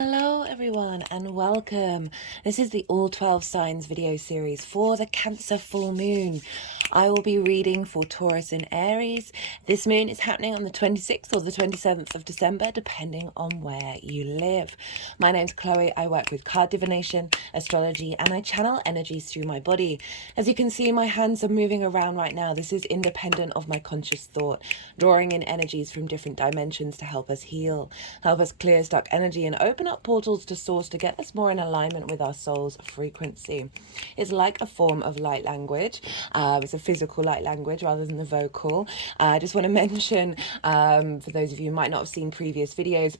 Hello everyone and welcome. This is the All 12 Signs video series for the Cancer full moon. I will be reading for Taurus and Aries. This moon is happening on the 26th or the 27th of December, depending on where you live. My name's Chloe. I work with card divination, astrology, and I channel energies through my body. As you can see, my hands are moving around right now. This is independent of my conscious thought, drawing in energies from different dimensions to help us heal, help us clear stuck energy, and open up portals to source to get us more in alignment with our soul's frequency. It's like a form of light language. It's a physical light language rather than the vocal. I just want to mention, for those of you who might not have seen previous videos,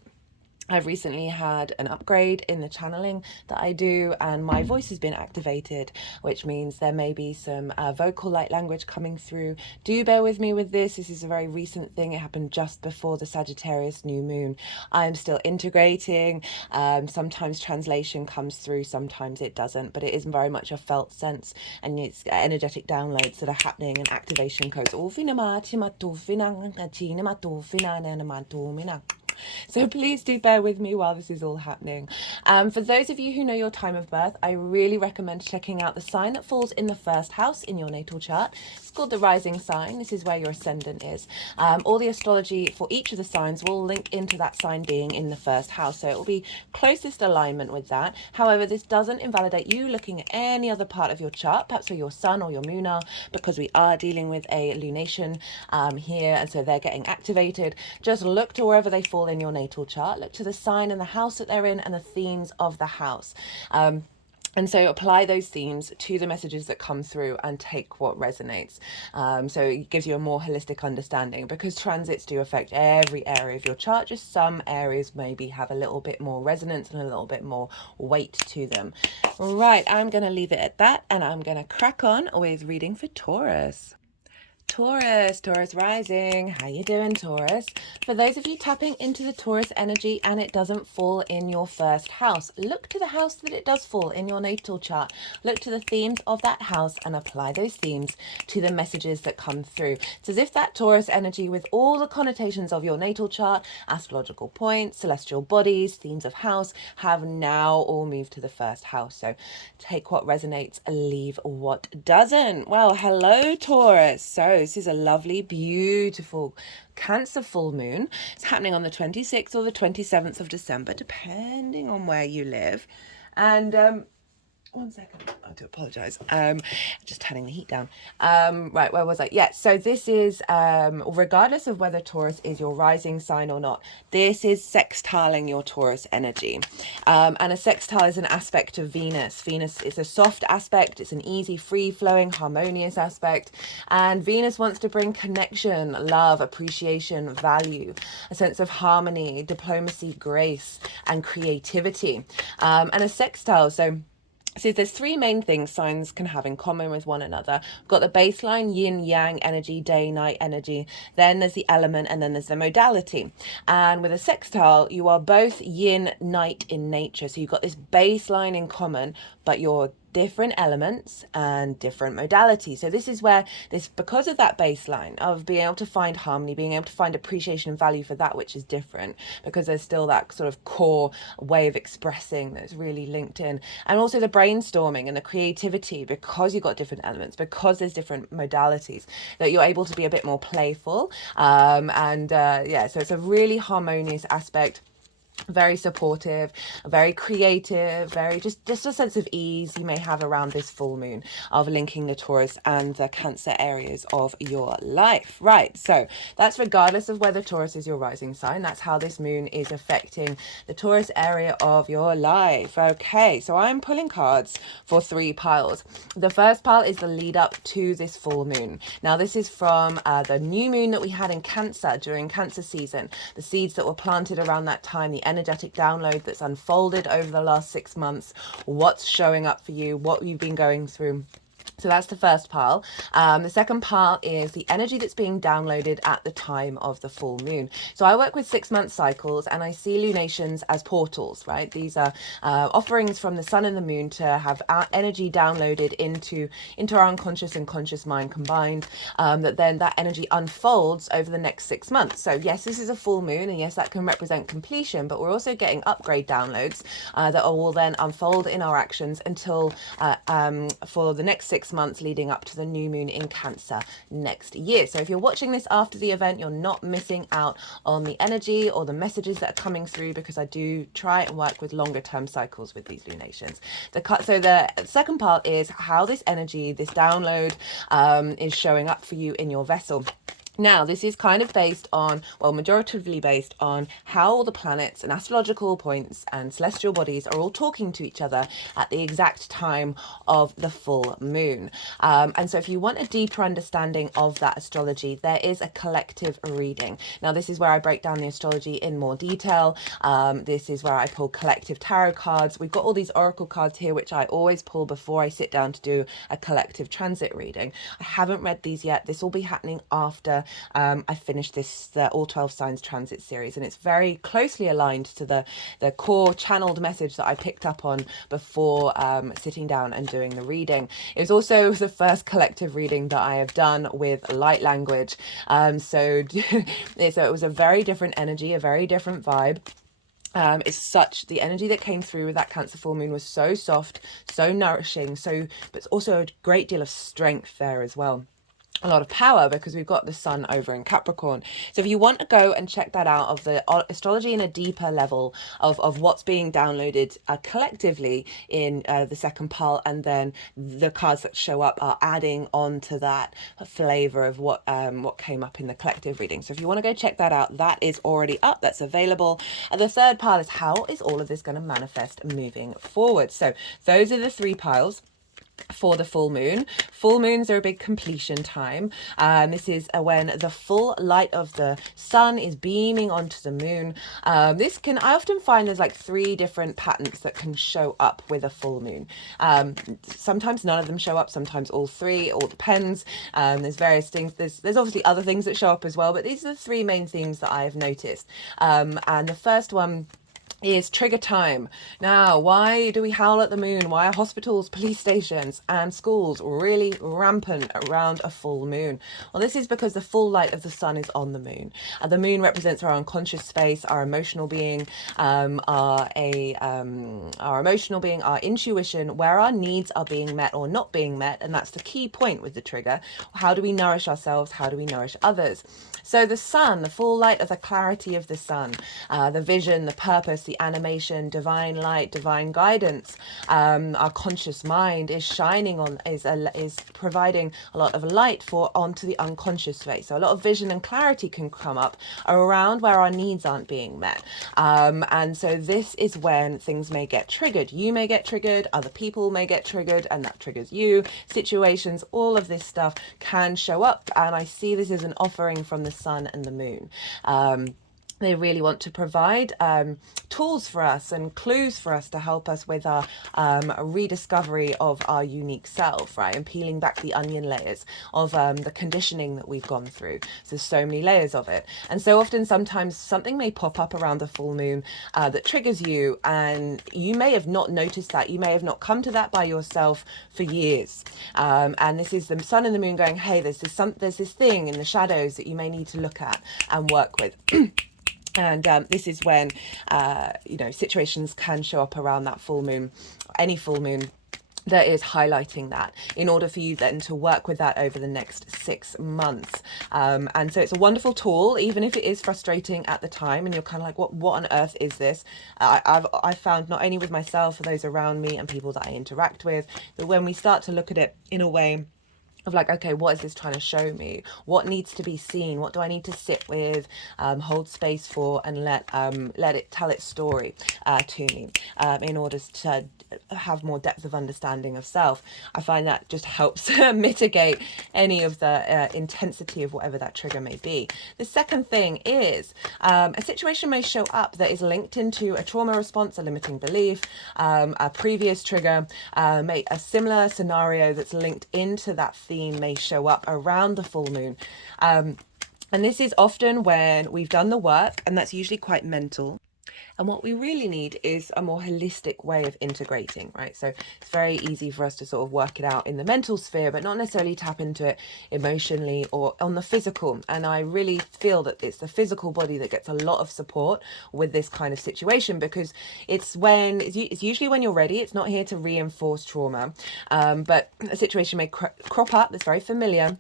I've recently had an upgrade in the channeling that I do, and my voice has been activated, which means there may be some vocal light language coming through. Do bear with me with this. This is a very recent thing. It happened just before the Sagittarius new moon. I'm still integrating. Sometimes translation comes through, sometimes it doesn't, but it is very much a felt sense, and it's energetic downloads that are happening and activation codes. So please do bear with me while this is all happening. For those of you who know your time of birth, I really recommend checking out the sign that falls in the first house in your natal chart. It's called the rising sign. This is where your ascendant is. All the astrology for each of the signs will link into that sign being in the first house. So it will be closest alignment with that. However, this doesn't invalidate you looking at any other part of your chart, perhaps where your sun or your moon are, because we are dealing with a lunation here, and so they're getting activated. Just look to wherever they fall in your natal chart. Look to the sign and the house that they're in and the themes of the house. And so apply those themes to the messages that come through and take what resonates. So it gives you a more holistic understanding, because transits do affect every area of your chart. Just some areas maybe have a little bit more resonance and a little bit more weight to them. Right, I'm going to leave it at that, and I'm going to crack on with reading for Taurus. Taurus rising. How you doing, Taurus? For those of you tapping into the Taurus energy and it doesn't fall in your first house, look to the house that it does fall in your natal chart. Look to the themes of that house and apply those themes to the messages that come through. It's as if that Taurus energy, with all the connotations of your natal chart, astrological points, celestial bodies, themes of house, have now all moved to the first house. So take what resonates, leave what doesn't. Well, hello, Taurus. So this is a lovely, beautiful Cancer full moon. It's happening on the 26th or the 27th of December, depending on where you live. And one second, I do apologize. Just turning the heat down. Right, where was I? Yeah, so this is, regardless of whether Taurus is your rising sign or not, this is sextiling your Taurus energy. And a sextile is an aspect of Venus. Venus is a soft aspect. It's an easy, free-flowing, harmonious aspect. And Venus wants to bring connection, love, appreciation, value, a sense of harmony, diplomacy, grace, and creativity. And a sextile, so there's three main things signs can have in common with one another. We've got the baseline yin yang energy, day night energy, then there's the element, and then there's the modality. And with a sextile, you are both yin night in nature, so you've got this baseline in common, but you're different elements and different modalities. So this is where this, because of that baseline of being able to find harmony, being able to find appreciation and value for that which is different, because there's still that sort of core way of expressing that's really linked in, and also the brainstorming and the creativity, because you've got different elements, because there's different modalities, that you're able to be a bit more playful. Yeah, so it's a really harmonious aspect. Very supportive, very creative, very just a sense of ease you may have around this full moon of linking the Taurus and the Cancer areas of your life. Right, so that's regardless of whether Taurus is your rising sign. That's how this moon is affecting the Taurus area of your life. Okay, so I'm pulling cards for 3 piles. The first pile is the lead up to this full moon. Now this is from the new moon that we had in Cancer during Cancer season, the seeds that were planted around that time, the energetic download that's unfolded over the last 6 months, what's showing up for you, what you've been going through. So that's the first pile. The second pile is the energy that's being downloaded at the time of the full moon. So I work with 6-month cycles, and I see lunations as portals, right? These are offerings from the sun and the moon to have our energy downloaded into our unconscious and conscious mind combined, that then that energy unfolds over the next 6 months. So yes, this is a full moon, and yes, that can represent completion, but we're also getting upgrade downloads that will then unfold in our actions until for the next 6 months leading up to the new moon in Cancer next year. So if you're watching this after the event, you're not missing out on the energy or the messages that are coming through, because I do try and work with longer term cycles with these lunations. So the second part is how this energy, this download, is showing up for you in your vessel. Now, this is kind of based on, well, majoritively based on how all the planets and astrological points and celestial bodies are all talking to each other at the exact time of the full moon. And so if you want a deeper understanding of that astrology, there is a collective reading. Now, this is where I break down the astrology in more detail. This is where I pull collective tarot cards. We've got all these oracle cards here, which I always pull before I sit down to do a collective transit reading. I haven't read these yet. This will be happening after I finished the All 12 Signs Transit series, and it's very closely aligned to the core channeled message that I picked up on before sitting down and doing the reading. It was also the first collective reading that I have done with light language, so it was a very different energy, a very different vibe. The energy that came through with that Cancer full moon was so soft, so nourishing, but it's also a great deal of strength there as well. A lot of power, because we've got the sun over in Capricorn. So if you want to go and check that out, of the astrology in a deeper level of what's being downloaded collectively in the second pile, and then the cards that show up are adding on to that flavor of what came up in the collective reading. So if you want to go check that out, that is already up, that's available. And the third pile is how is all of this going to manifest moving forward. So those are the 3 piles for the full moon. Full moons are a big completion time. This is when the full light of the sun is beaming onto the moon. I often find there's like 3 different patterns that can show up with a full moon. Sometimes none of them show up, sometimes all 3, it all depends. There's various things. There's obviously other things that show up as well, but these are the 3 main themes that I have noticed. And the first one is trigger time. Now, why do we howl at the moon? Why are hospitals, police stations and schools really rampant around a full moon? Well, this is because the full light of the sun is on the moon. The moon represents our unconscious space, our emotional being, our emotional being, our intuition, where our needs are being met or not being met. And that's the key point with the trigger. How do we nourish ourselves? How do we nourish others? So the sun, the full light of the clarity of the sun, the vision, the purpose, the animation, divine light, divine guidance, our conscious mind is shining on, is providing a lot of light onto the unconscious space. So a lot of vision and clarity can come up around where our needs aren't being met. And so this is when things may get triggered. You may get triggered, other people may get triggered, and that triggers you. Situations, all of this stuff can show up. And I see this as an offering from the sun and the moon. They really want to provide tools for us and clues for us to help us with our rediscovery of our unique self, right? And peeling back the onion layers of the conditioning that we've gone through. So there's so many layers of it. And so often, sometimes something may pop up around the full moon that triggers you, and you may have not noticed that. You may have not come to that by yourself for years. And this is the sun and the moon going, hey, there's this thing in the shadows that you may need to look at and work with. And this is when, situations can show up around that full moon, any full moon, that is highlighting that, in order for you then to work with that over the next 6 months. And so it's a wonderful tool, even if it is frustrating at the time and you're kind of like, what on earth is this? I've found, not only with myself, for those around me and people that I interact with, that when we start to look at it in a way of like, okay, what is this trying to show me? What needs to be seen? What do I need to sit with, hold space for, and let it tell its story to me, in order to have more depth of understanding of self. I find that just helps mitigate any of the intensity of whatever that trigger may be. The second thing is, a situation may show up that is linked into a trauma response, a limiting belief, a previous trigger, a similar scenario that's linked into that theme may show up around the full moon. And this is often when we've done the work, and that's usually quite mental. And what we really need is a more holistic way of integrating, right? So it's very easy for us to sort of work it out in the mental sphere, but not necessarily tap into it emotionally or on the physical. And I really feel that it's the physical body that gets a lot of support with this kind of situation, because it's usually when you're ready. It's not here to reinforce trauma, but a situation may crop up that's very familiar.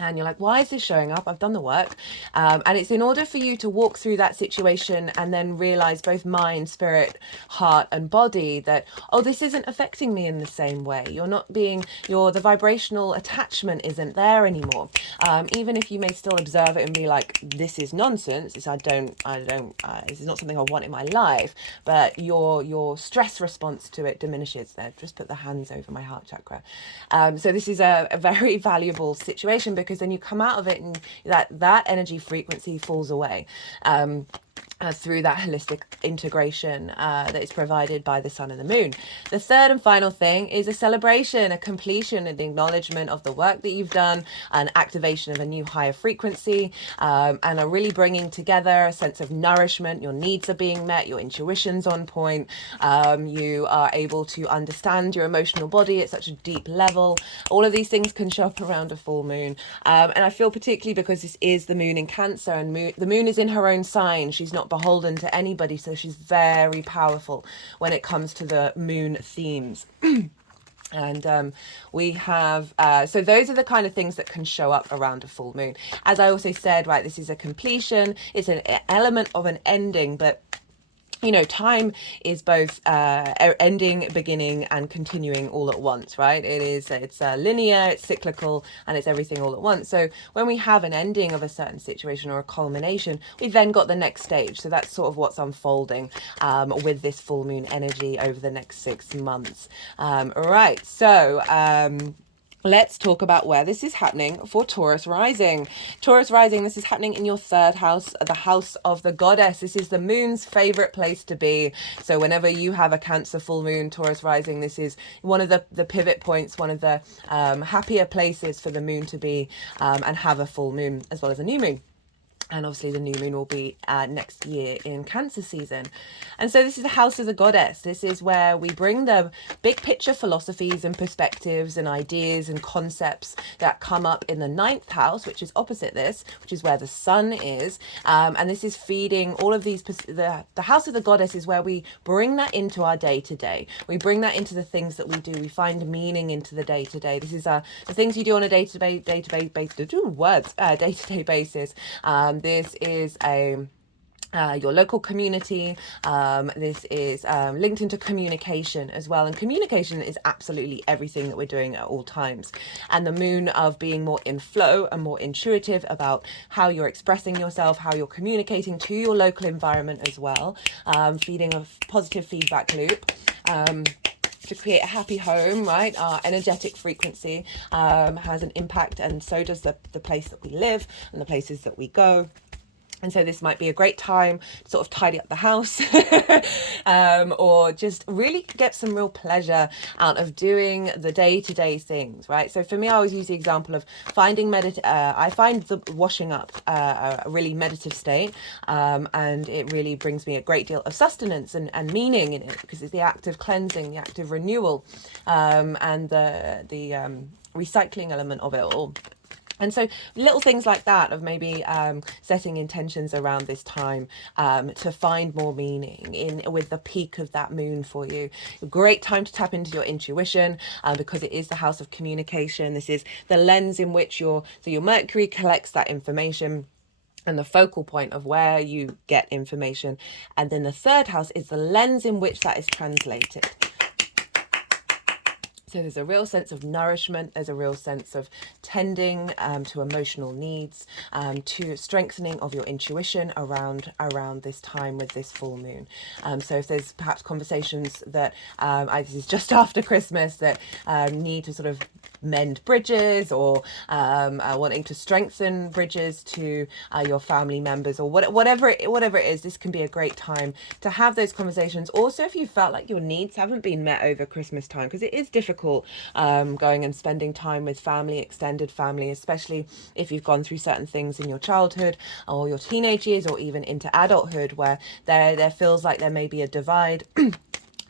And you're like, why is this showing up? I've done the work. And it's in order for you to walk through that situation and then realize, both mind, spirit, heart, and body, that, oh, this isn't affecting me in the same way. The vibrational attachment isn't there anymore. Even if you may still observe it and be like, this is nonsense. This is not something I want in my life. But your stress response to it diminishes. There, just put the hands over my heart chakra. So this is a very valuable situation, because then you come out of it and that energy frequency falls away. Through that holistic integration that is provided by the sun and the moon. The third and final thing is a celebration, a completion, an acknowledgement of the work that you've done, an activation of a new higher frequency, and a really bringing together a sense of nourishment. Your needs are being met, your intuition's on point, you are able to understand your emotional body at such a deep level. All of these things can show up around a full moon. And I feel particularly because this is the moon in Cancer, and the moon is in her own sign. She's not beholden to anybody, so she's very powerful when it comes to the moon themes. And we have, so those are the kind of things that can show up around a full moon. As I also said, right, this is a completion, it's an element of an ending, but time is both ending, beginning, and continuing all at once, right? It's linear, it's cyclical, and it's everything all at once. So when we have an ending of a certain situation or a culmination, we've then got the next stage. So that's sort of what's unfolding with this full moon energy over the next 6 months. Right. So let's talk about where this is happening for Taurus rising. Taurus rising, this is happening in your third house, the house of the goddess. This is the moon's favorite place to be. So whenever you have a Cancer full moon, Taurus rising, this is one of the pivot points, one of the happier places for the moon to be, and have a full moon as well as a new moon. And obviously the new moon will be next year in Cancer season. And so this is the house of the goddess. This is where we bring the big picture philosophies and perspectives and ideas and concepts that come up in the 9th house, which is opposite this, which is where the sun is. And this is feeding all of these, the house of the goddess is where we bring that into our day to day. We bring that into the things that we do. We find meaning into the day to day. This is the things you do on a day-to-day basis. This is your local community. This is linked into communication as well, and communication is absolutely everything that we're doing at all times. And the moon of being more in flow and more intuitive about how you're expressing yourself, how you're communicating to your local environment as well, feeding a positive feedback loop. To create a happy home, right? Our energetic frequency has an impact, and so does the place that we live and the places that we go. And so this might be a great time to sort of tidy up the house or just really get some real pleasure out of doing the day-to-day things, right? So for me, I always use the example of I find the washing up a really meditative state, and it really brings me a great deal of sustenance and meaning in it, because it's the act of cleansing, the act of renewal, and the recycling element of it all. And so little things like that of maybe setting intentions around this time to find more meaning with the peak of that moon for you. A great time to tap into your intuition because it is the house of communication. This is the lens in which your Mercury collects that information and the focal point of where you get information. And then the third house is the lens in which that is translated. So So there's a real sense of nourishment, there's a real sense of tending to emotional needs, to strengthening of your intuition around this time with this full moon. So if there's perhaps conversations that, this is just after Christmas, that need to sort of mend bridges, or wanting to strengthen bridges to your family members, or whatever it is, this can be a great time to have those conversations. Also, if you felt like your needs haven't been met over Christmas time, because it is difficult going and spending time with family, extended family, especially if you've gone through certain things in your childhood or your teenage years, or even into adulthood, where there feels like there may be a divide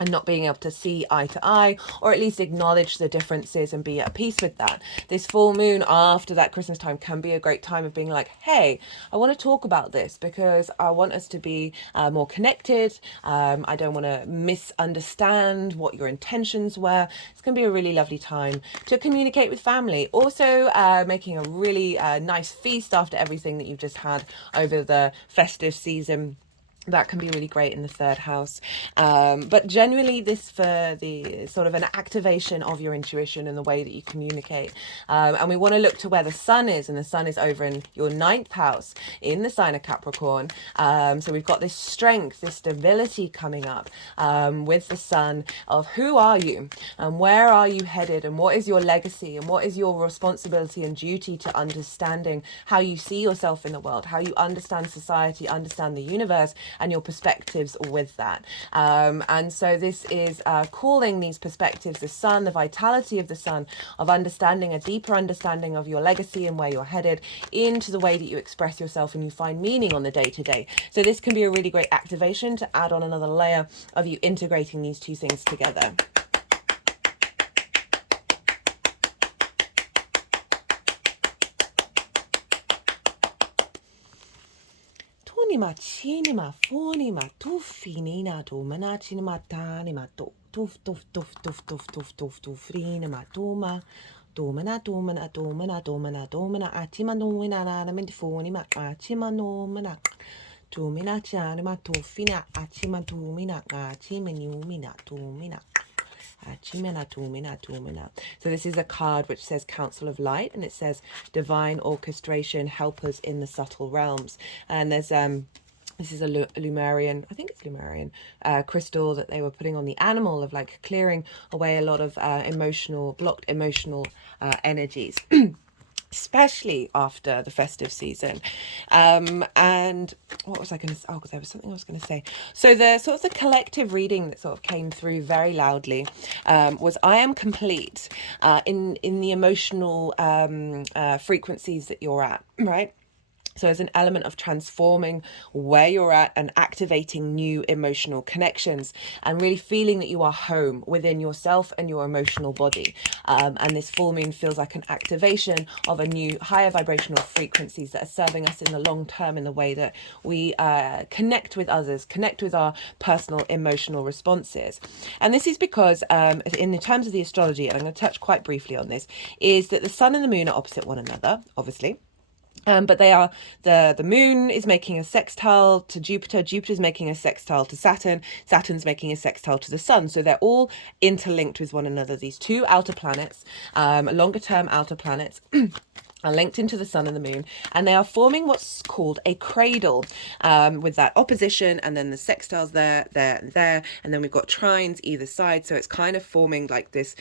and not being able to see eye to eye, or at least acknowledge the differences and be at peace with that. This full moon after that Christmas time can be a great time of being like, hey, I want to talk about this because I want us to be more connected. I don't want to misunderstand what your intentions were. It's going to be a really lovely time to communicate with family. Also, making a really nice feast after everything that you've just had over the festive season. That can be really great in the third house. But generally, this for the sort of an activation of your intuition and the way that you communicate. And we want to look to where the sun is, and the sun is over in your 9th house in the sign of Capricorn. So we've got this strength, this stability coming up with the sun of who are you and where are you headed, and what is your legacy, and what is your responsibility and duty to understanding how you see yourself in the world, how you understand society, understand the universe, and your perspectives with that. And so this is calling these perspectives, the sun, the vitality of the sun, of understanding, a deeper understanding of your legacy and where you're headed, into the way that you express yourself and you find meaning on the day-to-day. So this can be a really great activation to add on another layer of you integrating these two things together. Nima chinima fonima tufinina to manachinima tanima to tuf tuf tuf tuf tuf tuf tuf tufrinima toma domina domina domina domina domina atima nomina nana mendifonima achima nomina domina chanima tofina achima domina achima numina domina. So this is a card which says Council of Light, and it says divine orchestration, help us in the subtle realms. And there's this is a Lumerian, I think it's Lumerian, crystal that they were putting on the animal, of like clearing away a lot of blocked emotional energies. Especially after the festive season. And what was I going to say? Oh, there was something I was going to say. So the sort of the collective reading that sort of came through very loudly was I am complete in the emotional frequencies that you're at, right? So there's an element of transforming where you're at and activating new emotional connections, and really feeling that you are home within yourself and your emotional body. And this full moon feels like an activation of a new higher vibrational frequencies that are serving us in the long term, in the way that we connect with others, connect with our personal emotional responses. And this is because in the terms of the astrology, and I'm going to touch quite briefly on this, is that the sun and the moon are opposite one another, obviously. But they are, the moon is making a sextile to Jupiter, Jupiter's making a sextile to Saturn, Saturn's making a sextile to the sun. So they're all interlinked with one another. These two outer planets, longer term outer planets, are linked into the sun and the moon, and they are forming what's called a cradle, with that opposition, and then the sextiles there, and then we've got trines either side. So it's kind of forming like this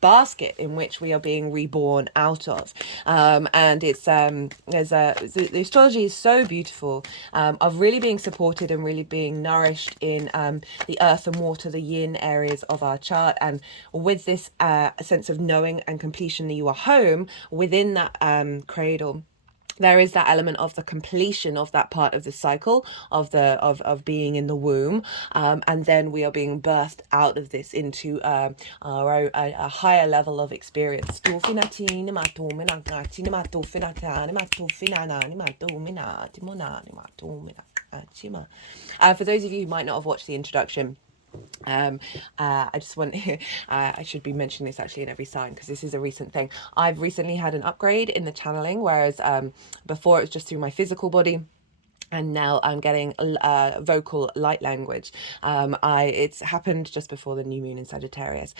basket in which we are being reborn out of. And it's the astrology is so beautiful, of really being supported and really being nourished in the earth and water, the yin areas of our chart, and with this sense of knowing and completion that you are home within that cradle. There is that element of the completion of that part of the cycle of being in the womb, and then we are being birthed out of this into a higher level of experience. For those of you who might not have watched the introduction, I just want I should be mentioning this actually in every sign, because this is a recent thing. I've recently had an upgrade in the channeling, whereas before it was just through my physical body. and now I'm getting vocal light language. It's happened just before the new moon in Sagittarius,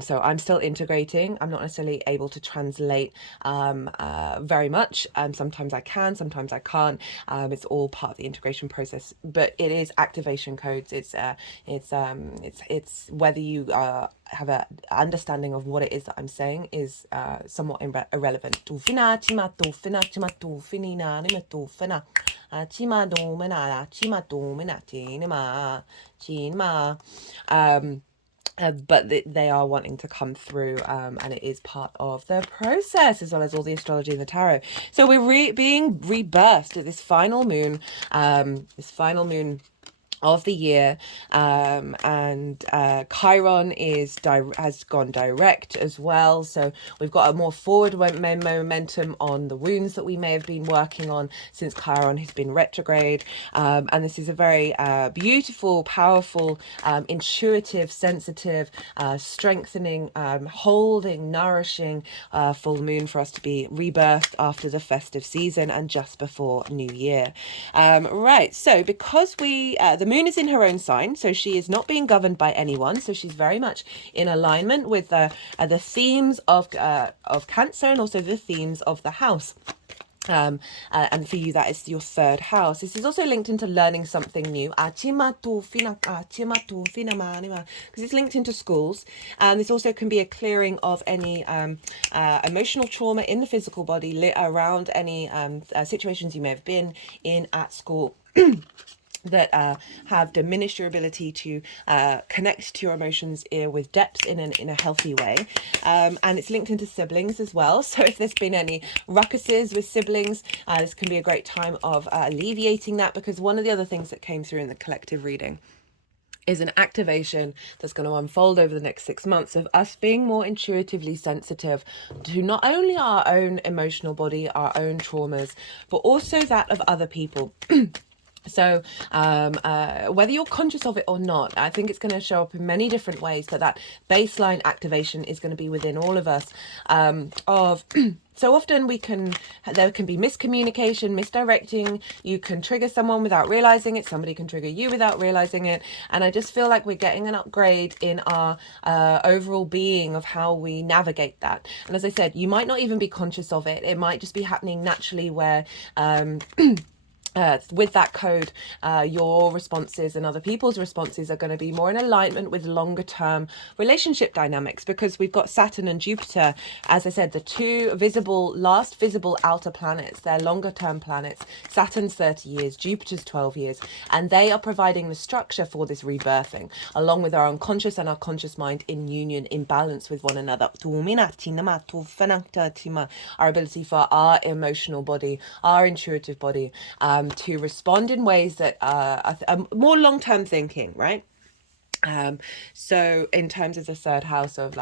so I'm still integrating. I'm not necessarily able to translate very much. Sometimes I can, sometimes I can't. It's all part of the integration process, but it is activation codes. It's whether you have a understanding of what it is that I'm saying is somewhat irrelevant. But they are wanting to come through, and it is part of the process, as well as all the astrology and the tarot. So we're being rebirthed at this final moon, of the year, and Chiron has gone direct as well, so we've got a more forward momentum on the wounds that we may have been working on since Chiron has been retrograde, and this is a very beautiful, powerful, intuitive, sensitive, strengthening, holding, nourishing full moon for us to be rebirthed after the festive season and just before New Year. Right, so because the moon is in her own sign, so she is not being governed by anyone, so she's very much in alignment with the themes of Cancer, and also the themes of the house. And for you, that is your third house. This is also linked into learning something new, because it's linked into schools. And this also can be a clearing of any emotional trauma in the physical body around any situations you may have been in at school. That have diminished your ability to connect to your emotions with depth in a healthy way, and it's linked into siblings as well. So if there's been any ruckuses with siblings, this can be a great time of alleviating that, because one of the other things that came through in the collective reading is an activation that's going to unfold over the next 6 months of us being more intuitively sensitive to not only our own emotional body, our own traumas, but also that of other people. So whether you're conscious of it or not, I think it's going to show up in many different ways, but that baseline activation is going to be within all of us, so often there can be miscommunication, misdirecting. You can trigger someone without realizing it. Somebody can trigger you without realizing it. And I just feel like we're getting an upgrade in our overall being of how we navigate that. And as I said, you might not even be conscious of it. It might just be happening naturally where with that code, your responses and other people's responses are going to be more in alignment with longer term relationship dynamics, because we've got Saturn and Jupiter, as I said, the two last visible outer planets. They're longer term planets. Saturn's 30 years, Jupiter's 12 years, and they are providing the structure for this rebirthing, along with our unconscious and our conscious mind in union, in balance with one another. Our ability for our emotional body, our intuitive body, to respond in ways that are more long-term thinking, right? So in terms of the third house of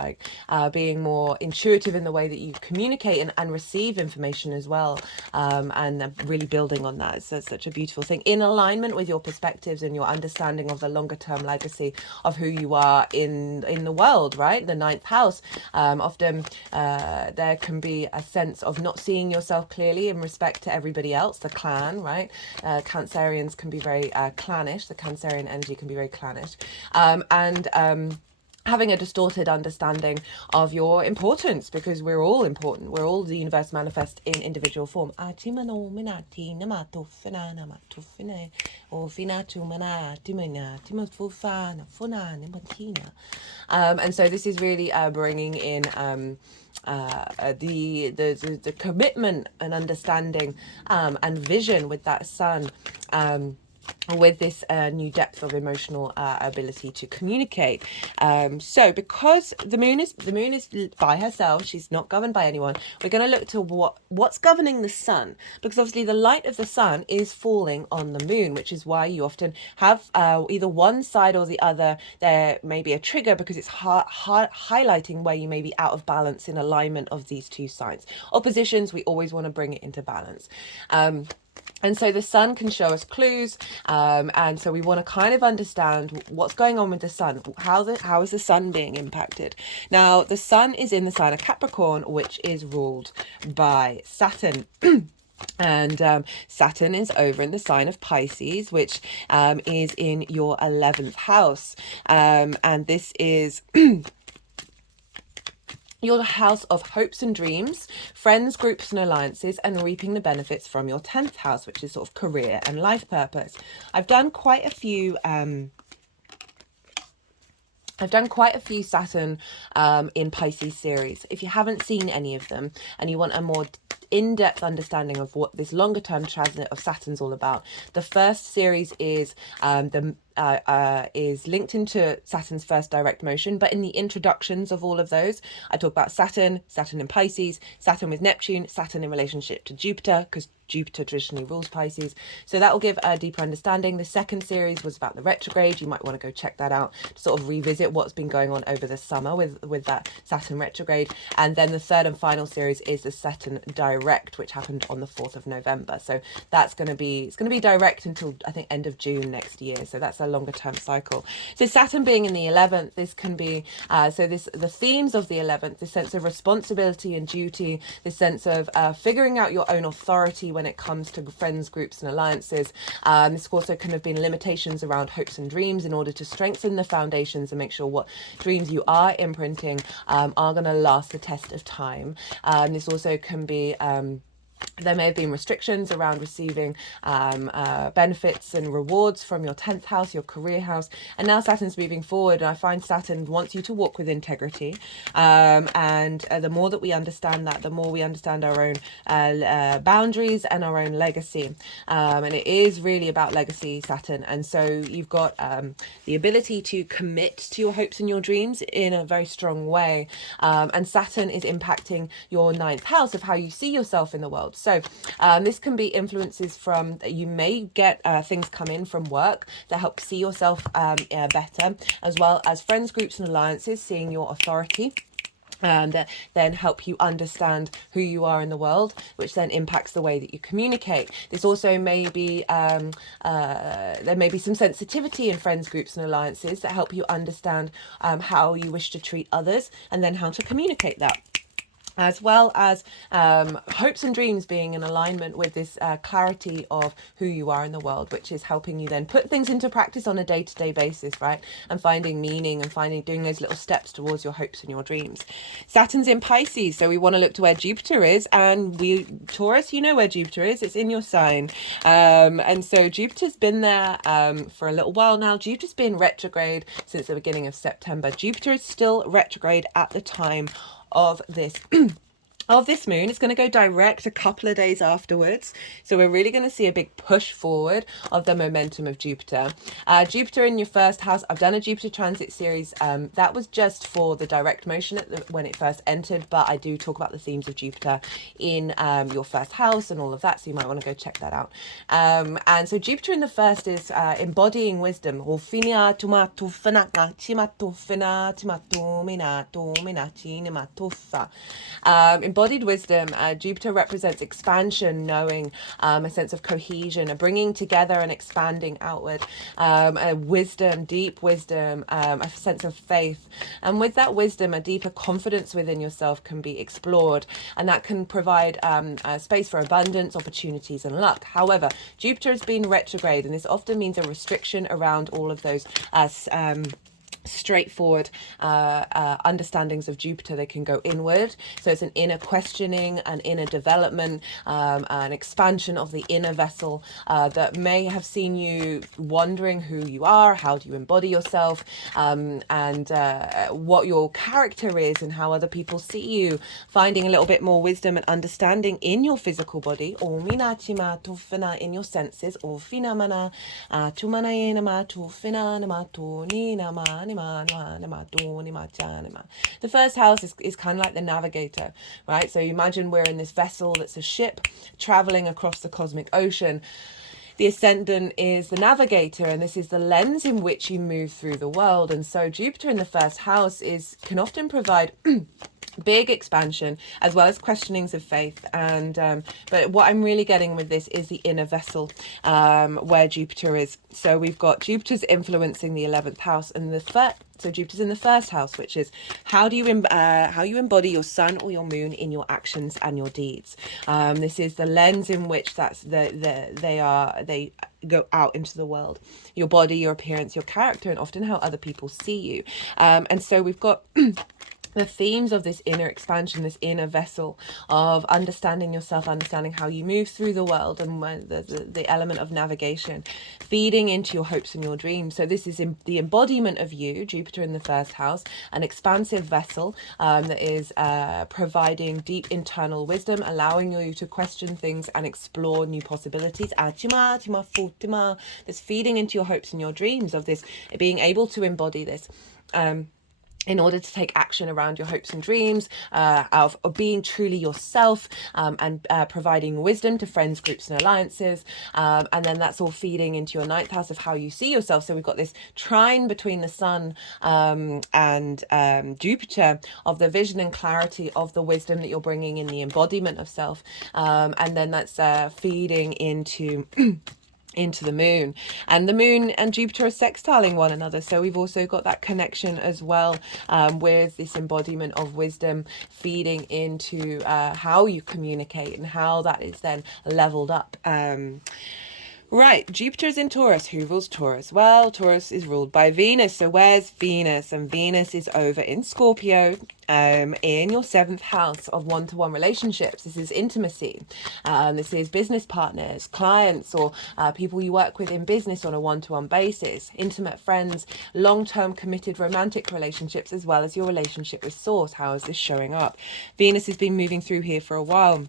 being more intuitive in the way that you communicate and receive information as well, and really building on that, it's such a beautiful thing, in alignment with your perspectives and your understanding of the longer term legacy of who you are in the world, right? The ninth house, often there can be a sense of not seeing yourself clearly in respect to everybody else, the clan, right? Cancerians can be very clannish. The Cancerian energy can be very clannish. Having a distorted understanding of your importance, because we're all important. We're all the universe manifest in individual form. And so this is really bringing in the commitment and understanding and vision with that sun, with this new depth of emotional ability to communicate. So because the moon is by herself, she's not governed by anyone, we're going to look to what's governing the sun, because obviously the light of the sun is falling on the moon, which is why you often have either one side or the other. There may be a trigger because it's highlighting where you may be out of balance in alignment of these two sides. Oppositions, we always want to bring it into balance. And so the sun can show us clues, and so we want to kind of understand what's going on with the sun. How is the sun being impacted? Now, the sun is in the sign of Capricorn, which is ruled by Saturn. And Saturn is over in the sign of Pisces, which is in your 11th house. And this is your house of hopes and dreams, friends, groups and alliances, and reaping the benefits from your 10th house, which is sort of career and life purpose. I've done quite a few Saturn in Pisces series. If you haven't seen any of them and you want a more in-depth understanding of what this longer term transit of Saturn's all about, the first series is is linked into Saturn's first direct motion, but in the introductions of all of those, I talk about Saturn in Pisces, Saturn with Neptune, Saturn in relationship to Jupiter, because Jupiter traditionally rules Pisces. So that will give a deeper understanding. The second series was about the retrograde. You might want to go check that out to sort of revisit what's been going on over the summer with that Saturn retrograde. And then the third and final series is the Saturn direct, which happened on the 4th of November. So that's going to be, it's going to be direct until I think end of June next year. So that's a longer term cycle. So Saturn being in the 11th, this can be, the themes of the 11th, the sense of responsibility and duty, the sense of figuring out your own authority when it comes to friends, groups and alliances. This also can have been limitations around hopes and dreams in order to strengthen the foundations and make sure what dreams you are imprinting are going to last the test of time. This also can be there may have been restrictions around receiving benefits and rewards from your 10th house, your career house. And now Saturn's moving forward. And I find Saturn wants you to walk with integrity. And the more that we understand that, the more we understand our own boundaries and our own legacy. And it is really about legacy, Saturn. And so you've got the ability to commit to your hopes and your dreams in a very strong way. And Saturn is impacting your 9th house of how you see yourself in the world. So this can be influences from, you may get things come in from work that help see yourself better, as well as friends, groups and alliances, seeing your authority. And that then help you understand who you are in the world, which then impacts the way that you communicate. This also may be, there may be some sensitivity in friends, groups and alliances that help you understand how you wish to treat others and then how to communicate that. As well as hopes and dreams being in alignment with this clarity of who you are in the world, which is helping you then put things into practice on a day-to-day basis, right? And finding meaning and doing those little steps towards your hopes and your dreams. Saturn's in Pisces, so we want to look to where Jupiter is, and Taurus, you know where Jupiter is, it's in your sign. And so Jupiter's been there for a little while now. Jupiter's been retrograde since the beginning of September. Jupiter is still retrograde at the time of this moon. It's going to go direct a couple of days afterwards, so we're really going to see a big push forward of the momentum of Jupiter. Jupiter in your first house, I've done a Jupiter transit series that was just for the direct motion when it first entered, but I do talk about the themes of Jupiter in your first house and all of that, so you might want to go check that out. And so Jupiter in the first is embodying wisdom. Embodied wisdom. Jupiter represents expansion, knowing, a sense of cohesion, a bringing together and expanding outward, wisdom, deep wisdom, a sense of faith. And with that wisdom, a deeper confidence within yourself can be explored, and that can provide a space for abundance, opportunities and luck. However, Jupiter has been retrograde, and this often means a restriction around all of those straightforward understandings of Jupiter. They can go inward, so it's an inner questioning, an inner development, an expansion of the inner vessel that may have seen you wondering who you are, how do you embody yourself, and what your character is and how other people see you, finding a little bit more wisdom and understanding in your physical body, in your senses, the first house is kind of like the navigator, right? So you imagine we're in this vessel that's a ship traveling across the cosmic ocean. The Ascendant is the navigator, and this is the lens in which you move through the world. And so Jupiter in the first house can often provide big expansion as well as questionings of faith. And but what I'm really getting with this is the inner vessel, where Jupiter is. So we've got Jupiter's influencing the 11th house, and the So Jupiter's in the first house, which is how you embody your sun or your moon in your actions and your deeds. This is the lens in which they go out into the world. Your body, your appearance, your character, and often how other people see you. And so we've got the themes of this inner expansion, this inner vessel of understanding yourself, understanding how you move through the world, and the element of navigation, feeding into your hopes and your dreams. So this is the embodiment of you, Jupiter in the first house, an expansive vessel that is providing deep internal wisdom, allowing you to question things and explore new possibilities. This feeding into your hopes and your dreams, of this being able to embody this. In order to take action around your hopes and dreams, of being truly yourself, and providing wisdom to friends, groups and alliances. And then that's all feeding into your ninth house of how you see yourself. So we've got this trine between the sun and Jupiter, of the vision and clarity of the wisdom that you're bringing in the embodiment of self. And then that's feeding into into the moon, and the moon and Jupiter are sextiling one another. So we've also got that connection as well, with this embodiment of wisdom feeding into how you communicate and how that is then leveled up. Right, Jupiter is in Taurus. Who rules Taurus? Well, Taurus is ruled by Venus. So where's Venus? And Venus is over in Scorpio, in your 7th house of one-to-one relationships. This is intimacy. This is business partners, clients, or people you work with in business on a one-to-one basis, intimate friends, long-term committed romantic relationships, as well as your relationship with Source. How is this showing up? Venus has been moving through here for a while.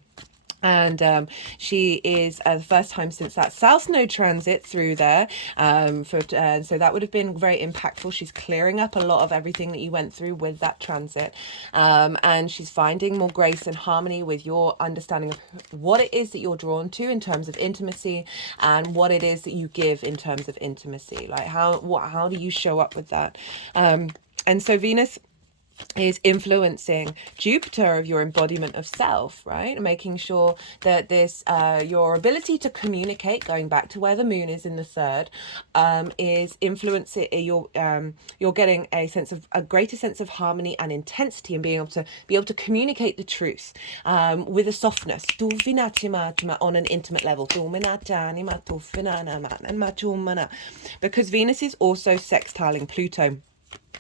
And she is the first time since that South Node transit through there. So that would have been very impactful. She's clearing up a lot of everything that you went through with that transit. And she's finding more grace and harmony with your understanding of what it is that you're drawn to in terms of intimacy, and what it is that you give in terms of intimacy. Like how do you show up with that? And so Venus is influencing Jupiter of your embodiment of self, right? And making sure that this your ability to communicate, going back to where the moon is in the 3rd, is influencing you're getting a greater sense of harmony and intensity, and being able to communicate the truth with a softness on an intimate level, because Venus is also sextiling Pluto.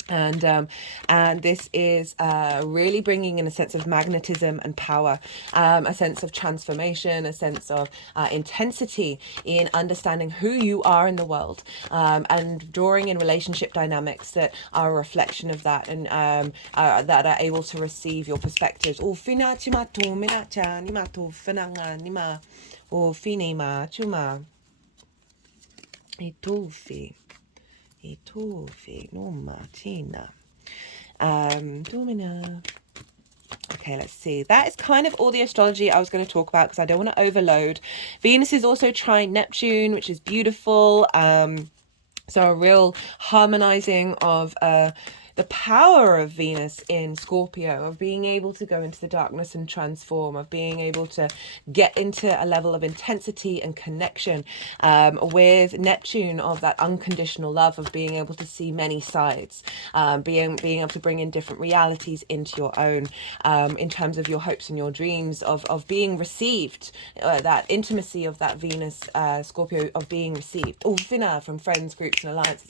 And this is really bringing in a sense of magnetism and power, a sense of transformation, a sense of intensity in understanding who you are in the world, and drawing in relationship dynamics that are a reflection of that, and that are able to receive your perspectives. Domina. Okay, let's see. That is kind of all the astrology I was going to talk about, because I don't want to overload. Venus is also trine Neptune, which is beautiful. So a real harmonizing of the power of Venus in Scorpio, of being able to go into the darkness and transform, of being able to get into a level of intensity and connection, with Neptune, of that unconditional love, of being able to see many sides, being able to bring in different realities into your own, in terms of your hopes and your dreams, of being received, that intimacy of that Venus Scorpio, of being received from friends, groups and alliances.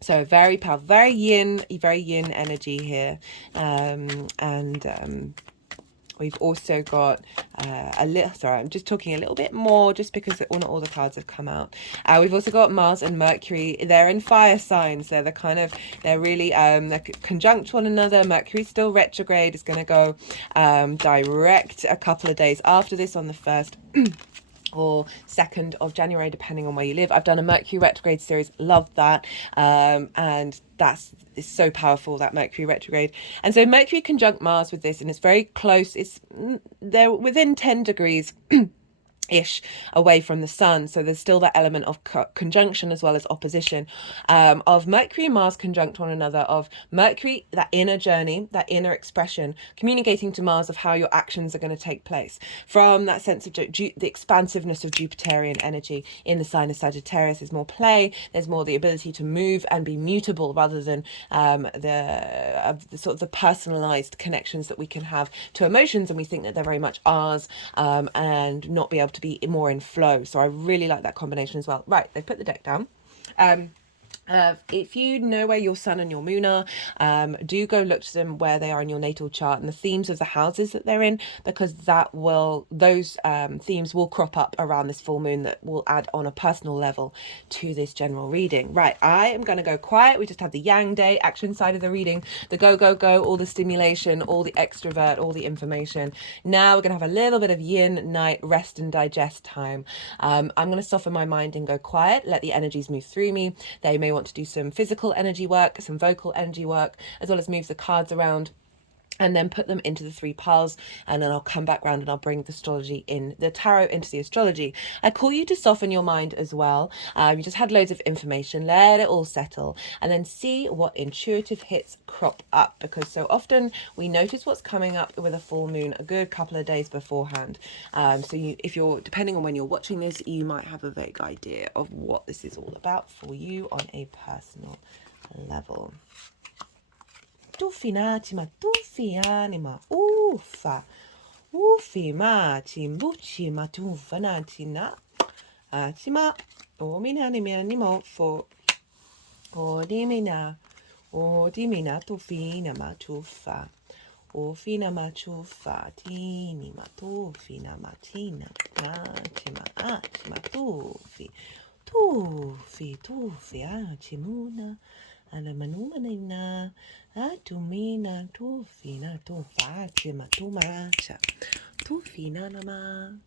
So very powerful, very yin energy here. We've also got I'm just talking a little bit more just because not all the cards have come out. We've also got Mars and Mercury. They're in fire signs. They're really they're conjunct one another. Mercury's still retrograde. It's going to go direct a couple of days after this, on the 1st or 2nd of January, depending on where you live. I've done a Mercury retrograde series, loved that, and it's so powerful, that Mercury retrograde. And so Mercury conjunct Mars with this, and it's very close. They're within 10 degrees ish away from the sun, so there's still that element of conjunction as well as opposition, of Mercury and Mars conjunct one another, of Mercury, that inner journey, that inner expression, communicating to Mars of how your actions are going to take place from that sense of the expansiveness of Jupiterian energy. In the sign of Sagittarius, there's more play, there's more the ability to move and be mutable rather than the sort of the personalized connections that we can have to emotions, and we think that they're very much ours, and not be able to be more in flow. So I really like that combination as well. Right, they put the deck down. If you know where your sun and your moon are, do go look to them where they are in your natal chart and the themes of the houses that they're in, because those themes will crop up around this full moon that will add on a personal level to this general reading. Right, I am going to go quiet. We just have the yang day, action side of the reading, the go, go, go, all the stimulation, all the extrovert, all the information. Now we're going to have a little bit of yin night, rest and digest time. I'm going to soften my mind and go quiet, let the energies move through me. They may want to do some physical energy work, some vocal energy work, as well as move the cards around and then put them into the 3 piles, and then I'll come back round and I'll bring the tarot into the astrology. I call you to soften your mind as well. You just had loads of information, let it all settle, and then see what intuitive hits crop up, because so often we notice what's coming up with a full moon a good couple of days beforehand. If you're, depending on when you're watching this, you might have a vague idea of what this is all about for you on a personal level. Tufinati ma tufi anima ufa ufi mati mbuchi ma tufanati na atima ominani mi animo fo odimina tufina ma tufa ofina ma tufa tini ma tufina matina atima tufi atimuna alamanumana atumina tufina tufatima tumacha tufina nama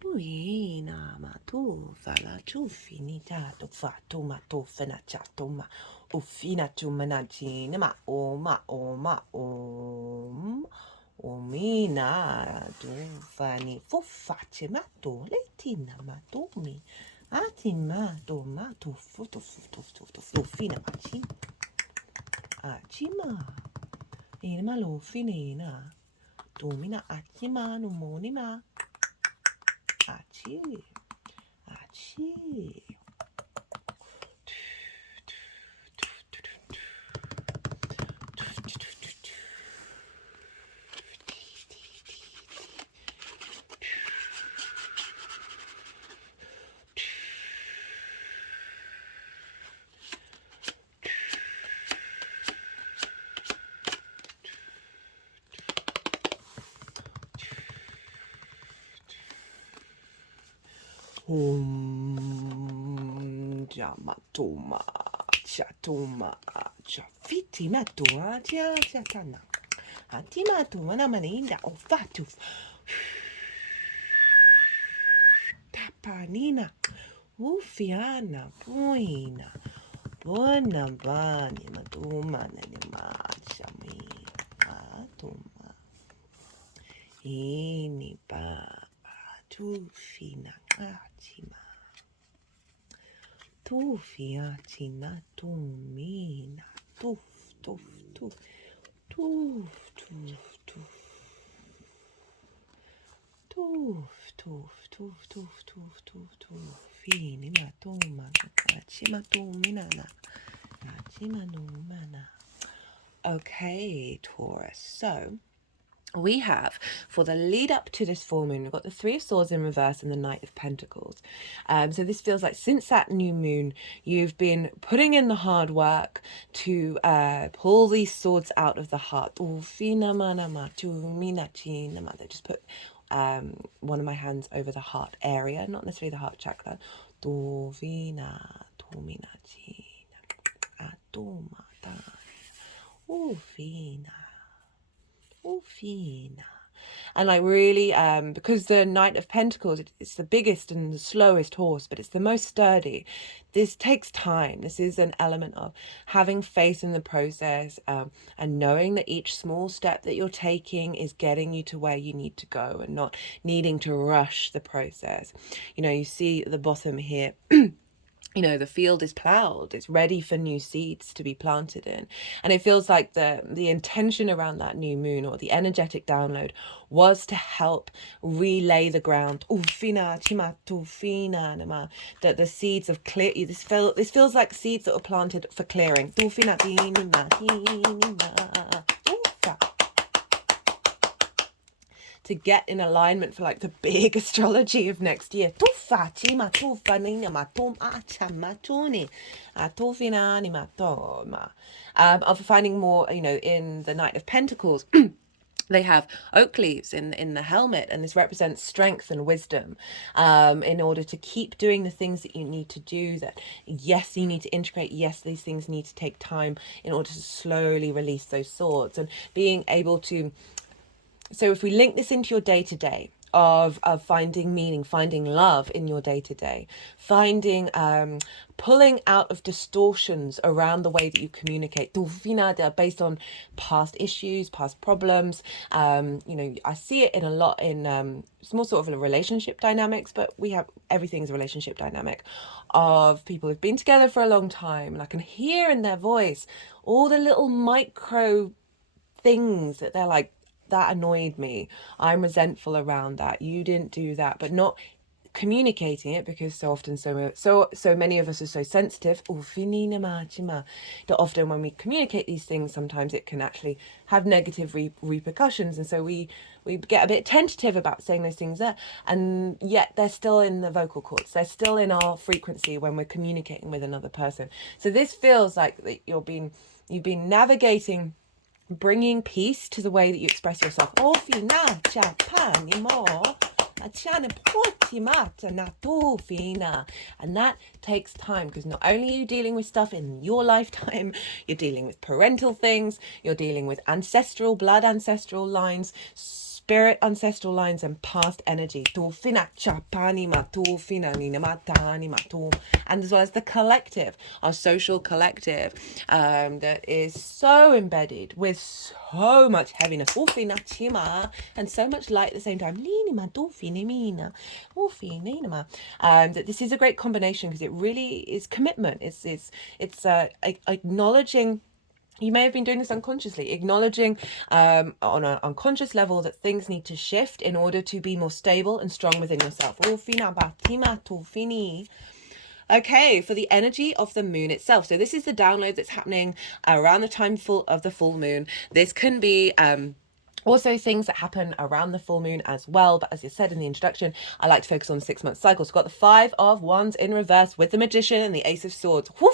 tuina ma tufala tufinita tufatuma tufina chatuma ufina tumanatina ma omina tufani fufatima to letina matumi atima toma tufina machi achima inima lo finina domina achima no monima achi Jamatoma chatoma chafiti matua chatana atimatu manamaninda ofatu tapanina ufiana poina bona bani matuma nani atuma ini ba tufina atima tufiatina tumina tuf fini matuma achima tumina na achima numana. Okay, Taurus. So we have, for the lead up to this full moon, we've got the 3 of Swords in reverse and the Knight of Pentacles. So this feels like since that new moon, you've been putting in the hard work to pull these swords out of the heart. They just put one of my hands over the heart area, not necessarily the heart chakra. And like really, because the Knight of Pentacles, it's the biggest and the slowest horse, but it's the most sturdy. This takes time. This is an element of having faith in the process, and knowing that each small step that you're taking is getting you to where you need to go, and not needing to rush the process. You know, you see at the bottom here, you know, the field is plowed, it's ready for new seeds to be planted in. And it feels like the intention around that new moon, or the energetic download, was to help relay the ground, that the seeds of clear, this feels like seeds that were planted for clearing, to get in alignment for like the big astrology of next year. Of finding more, you know, in the Knight of Pentacles. They have oak leaves in the helmet, and this represents strength and wisdom, in order to keep doing the things that you need to do. That yes, you need to integrate, yes, these things need to take time in order to slowly release those thoughts, and being able to. So if we link this into your day-to-day of finding meaning, finding love in your day-to-day, finding, pulling out of distortions around the way that you communicate, based on past issues, past problems. You know, I see it in a lot in small sort of relationship dynamics, but everything's a relationship dynamic of people who've been together for a long time, and I can hear in their voice all the little micro things that they're like, that annoyed me, I'm resentful around that, you didn't do that, but not communicating it, because so often so many of us are so sensitive, that often when we communicate these things, sometimes it can actually have negative repercussions, and so we get a bit tentative about saying those things there, and yet they're still in the vocal cords, they're still in our frequency when we're communicating with another person. So this feels like that you've been navigating, bringing peace to the way that you express yourself. And that takes time, because not only are you dealing with stuff in your lifetime, you're dealing with parental things, you're dealing with ancestral blood, ancestral lines, spirit ancestral lines, and past energy, and as well as the collective, our social collective, that is so embedded with so much heaviness and so much light at the same time. That this is a great combination, because it really is commitment. It's acknowledging. You may have been doing this unconsciously, acknowledging on an unconscious level that things need to shift in order to be more stable and strong within yourself. Okay, for the energy of the moon itself. So this is the download that's happening around the time of the full moon. This can be also things that happen around the full moon as well, but as I said in the introduction, I like to focus on 6 month cycles. We've got the 5 of Wands in reverse with the Magician and the Ace of Swords. I'm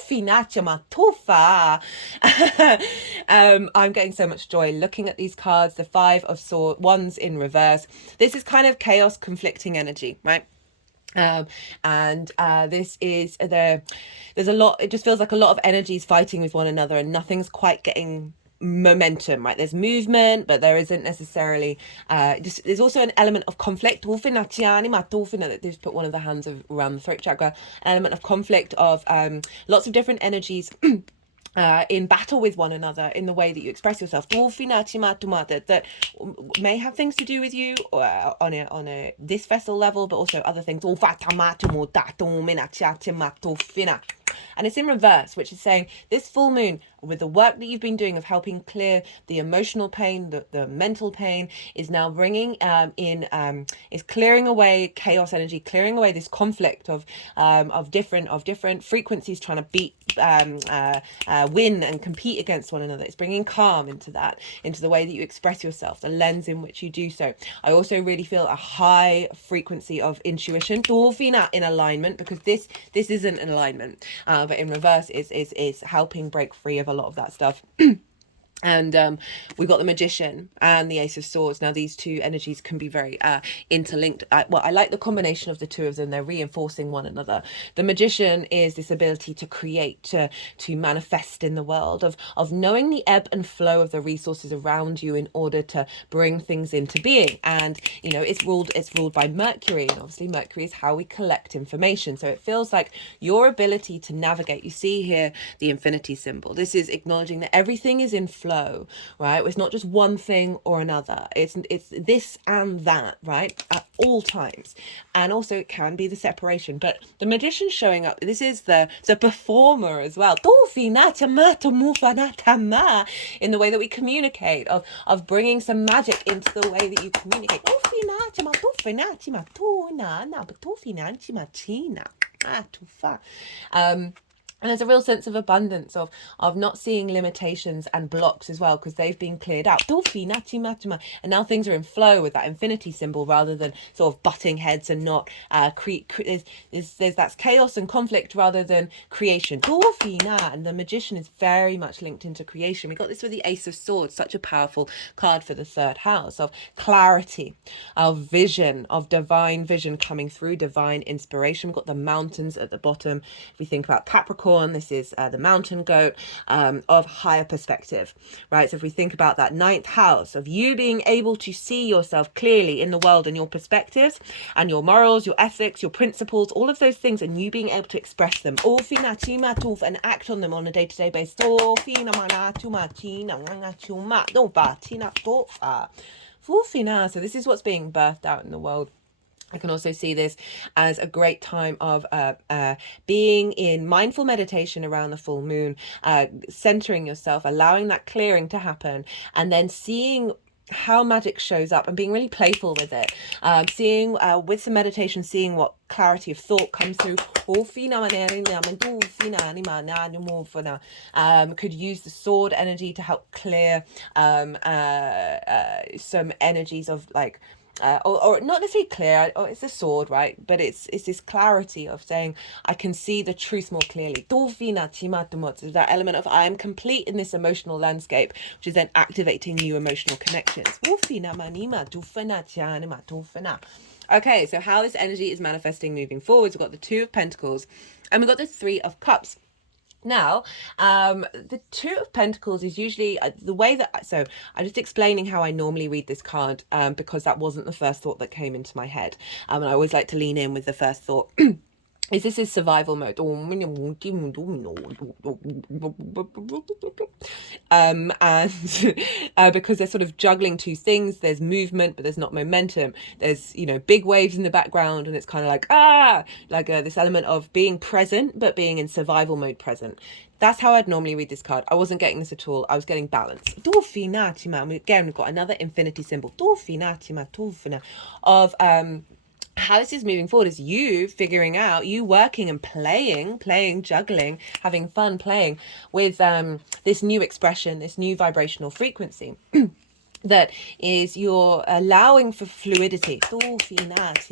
getting so much joy looking at these cards. The 5 of Wands in reverse. This is kind of chaos, conflicting energy, right? This is there's a lot, it just feels like a lot of energies fighting with one another, and nothing's quite getting momentum, right? There's movement, but there isn't necessarily there's also an element of conflict. Just put one of the hands around the throat chakra. An element of conflict of lots of different energies in battle with one another in the way that you express yourself, that may have things to do with you on a this vessel level, but also other things. And it's in reverse, which is saying this full moon, with the work that you've been doing of helping clear the emotional pain, the mental pain, is now bringing is clearing away chaos energy, clearing away this conflict of different frequencies trying to beat win and compete against one another. It's bringing calm into that, into the way that you express yourself, the lens in which you do so. I also really feel a high frequency of intuition, in alignment, because this isn't an alignment, but in reverse is helping break free of a lot of that stuff. And we've got the Magician and the Ace of Swords. Now these two energies can be very interlinked. I like the combination of the two of them. They're reinforcing one another. The Magician is this ability to create, to manifest in the world, of knowing the ebb and flow of the resources around you in order to bring things into being. And you know, it's ruled by Mercury, and obviously Mercury is how we collect information. So it feels like your ability to navigate. You see here the infinity symbol. This is acknowledging that everything is in flow, right? It's not just one thing or another. It's this and that, right? At all times. And also it can be the separation. But the Magician showing up, this is the performer as well. In the way that we communicate, of bringing some magic into the way that you communicate. And there's a real sense of abundance, of not seeing limitations and blocks as well, because they've been cleared out. And now things are in flow with that infinity symbol, rather than sort of butting heads and not there's that chaos and conflict rather than creation. And the Magician is very much linked into creation. We got this with the Ace of Swords, such a powerful card for the third house, of clarity, of vision, of divine vision coming through, divine inspiration. We've got the mountains at the bottom. If we think about Capricorn, this is the mountain goat, of higher perspective, right? So if we think about that ninth house of you being able to see yourself clearly in the world and your perspectives and your morals, your ethics, your principles, all of those things, and you being able to express them and act on them on a day-to-day basis. So this is what's being birthed out in the world. I can also see this as a great time of being in mindful meditation around the full moon, centering yourself, allowing that clearing to happen, and then seeing how magic shows up and being really playful with it. Seeing with some meditation, seeing what clarity of thought comes through. Could use the sword energy to help clear some energies of like, or not necessarily clear, it's a sword, right? But it's this clarity of saying, I can see the truth more clearly. That element of I am complete in this emotional landscape, which is then activating new emotional connections. Okay, so how this energy is manifesting moving forwards, we've got the Two of Pentacles and we've got the Three of Cups. Now, the Two of Pentacles is usually the way that, so I'm just explaining how I normally read this card, because that wasn't the first thought that came into my head. And I always like to lean in with the first thought. This is survival mode. And because they're sort of juggling two things, there's movement, but there's not momentum. There's, you know, big waves in the background, and it's kind of like this element of being present, but being in survival mode present. That's how I'd normally read this card. I wasn't getting this at all. I was getting balance. Again, we've got another infinity symbol. Of how this is moving forward is you figuring out, you working and playing, juggling, having fun playing with this new expression, this new vibrational frequency. That is, you're allowing for fluidity. That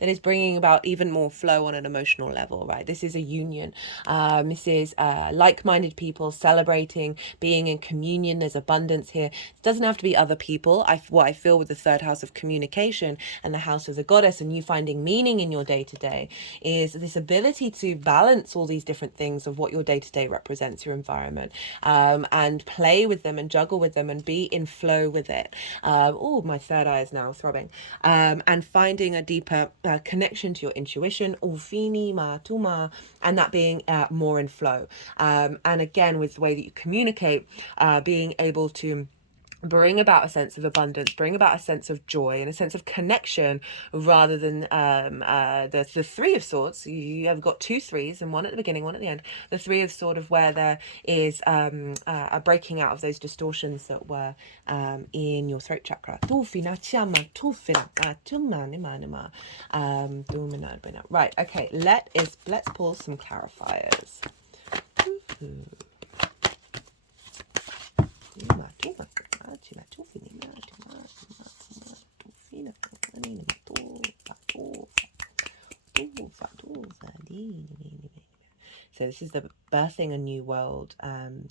is bringing about even more flow on an emotional level, right? This is a union. This is like-minded people celebrating, being in communion. There's abundance here. It doesn't have to be other people. What I feel with the third house of communication and the house of the goddess, and you finding meaning in your day-to-day, is this ability to balance all these different things of what your day-to-day represents, your environment, and play with them and juggle with them and be in flow with it. Oh, my third eye is now throbbing. And finding a deeper connection to your intuition, and that being more in flow. And again, with the way that you communicate, being able to bring about a sense of abundance, bring about a sense of joy and a sense of connection, rather than the Three of Swords. You have got two threes, and one at the beginning, one at the end. The Three of Swords, where there is a breaking out of those distortions that were in your throat chakra. Right, okay, let's pull some clarifiers. So So this is the birthing a new world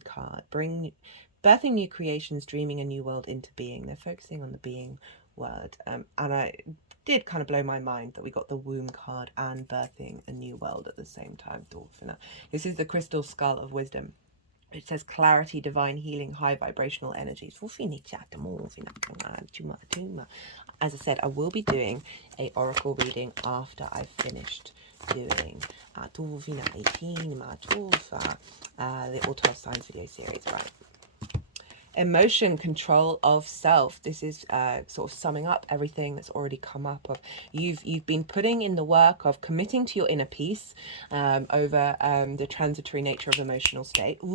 card. Birthing new creations, dreaming a new world into being. They're focusing on the being word. And I did kind of blow my mind that we got the womb card and birthing a new world at the same time. This is the crystal skull of wisdom. It says clarity, divine healing, high vibrational energies. As I said, I will be doing a oracle reading after I've finished doing the All 12 Signs video series, right? Emotion, control of self. This is sort of summing up everything that's already come up. Of you've been putting in the work of committing to your inner peace over the transitory nature of emotional state. And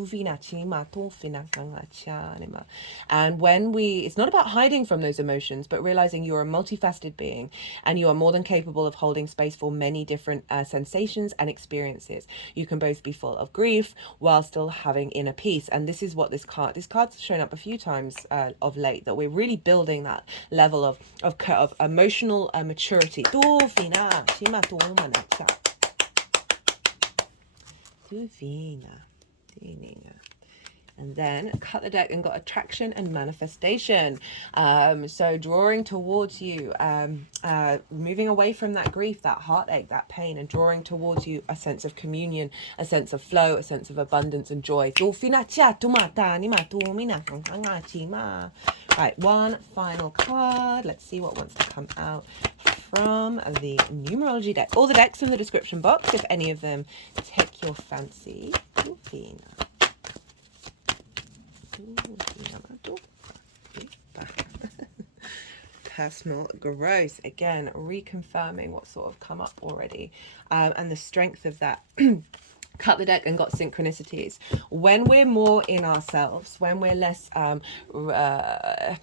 when it's not about hiding from those emotions, but realizing you're a multifaceted being and you are more than capable of holding space for many different sensations and experiences. You can both be full of grief while still having inner peace. And this is what this card's shown up a few times of late, that we're really building that level of emotional maturity. And then cut the deck and got attraction and manifestation. So drawing towards you, moving away from that grief, that heartache, that pain, and drawing towards you a sense of communion, a sense of flow, a sense of abundance and joy. Right, one final card. Let's see what wants to come out from the numerology deck. All the decks in the description box, if any of them take your fancy. Personal growth, again reconfirming what's sort of come up already, and the strength of that. Cut the deck and got synchronicities. When we're more in ourselves, when we're less when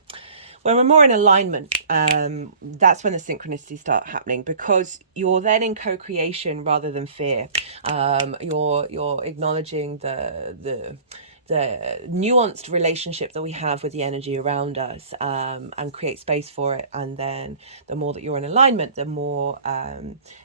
we're more in alignment, that's when the synchronicities start happening, because you're then in co-creation rather than fear. You're acknowledging the nuanced relationship that we have with the energy around us, and create space for it. And then the more that you're in alignment, the more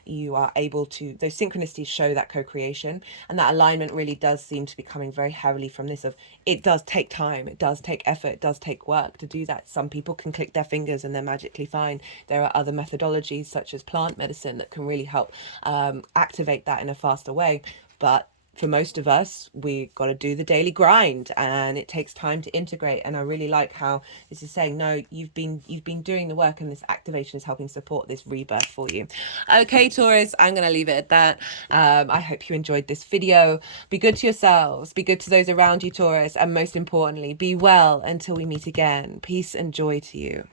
you are able to, those synchronicities show that co-creation. And that alignment really does seem to be coming very heavily from this of, it does take time, it does take effort, it does take work to do that. Some people can click their fingers and they're magically fine. There are other methodologies such as plant medicine that can really help activate that in a faster way. But for most of us, we got to do the daily grind, and it takes time to integrate. And I really like how this is saying, no, you've been doing the work, and this activation is helping support this rebirth for you. Okay, Taurus, I'm going to leave it at that. I hope you enjoyed this video. Be good to yourselves, be good to those around you, Taurus, and most importantly, be well until we meet again. Peace and joy to you.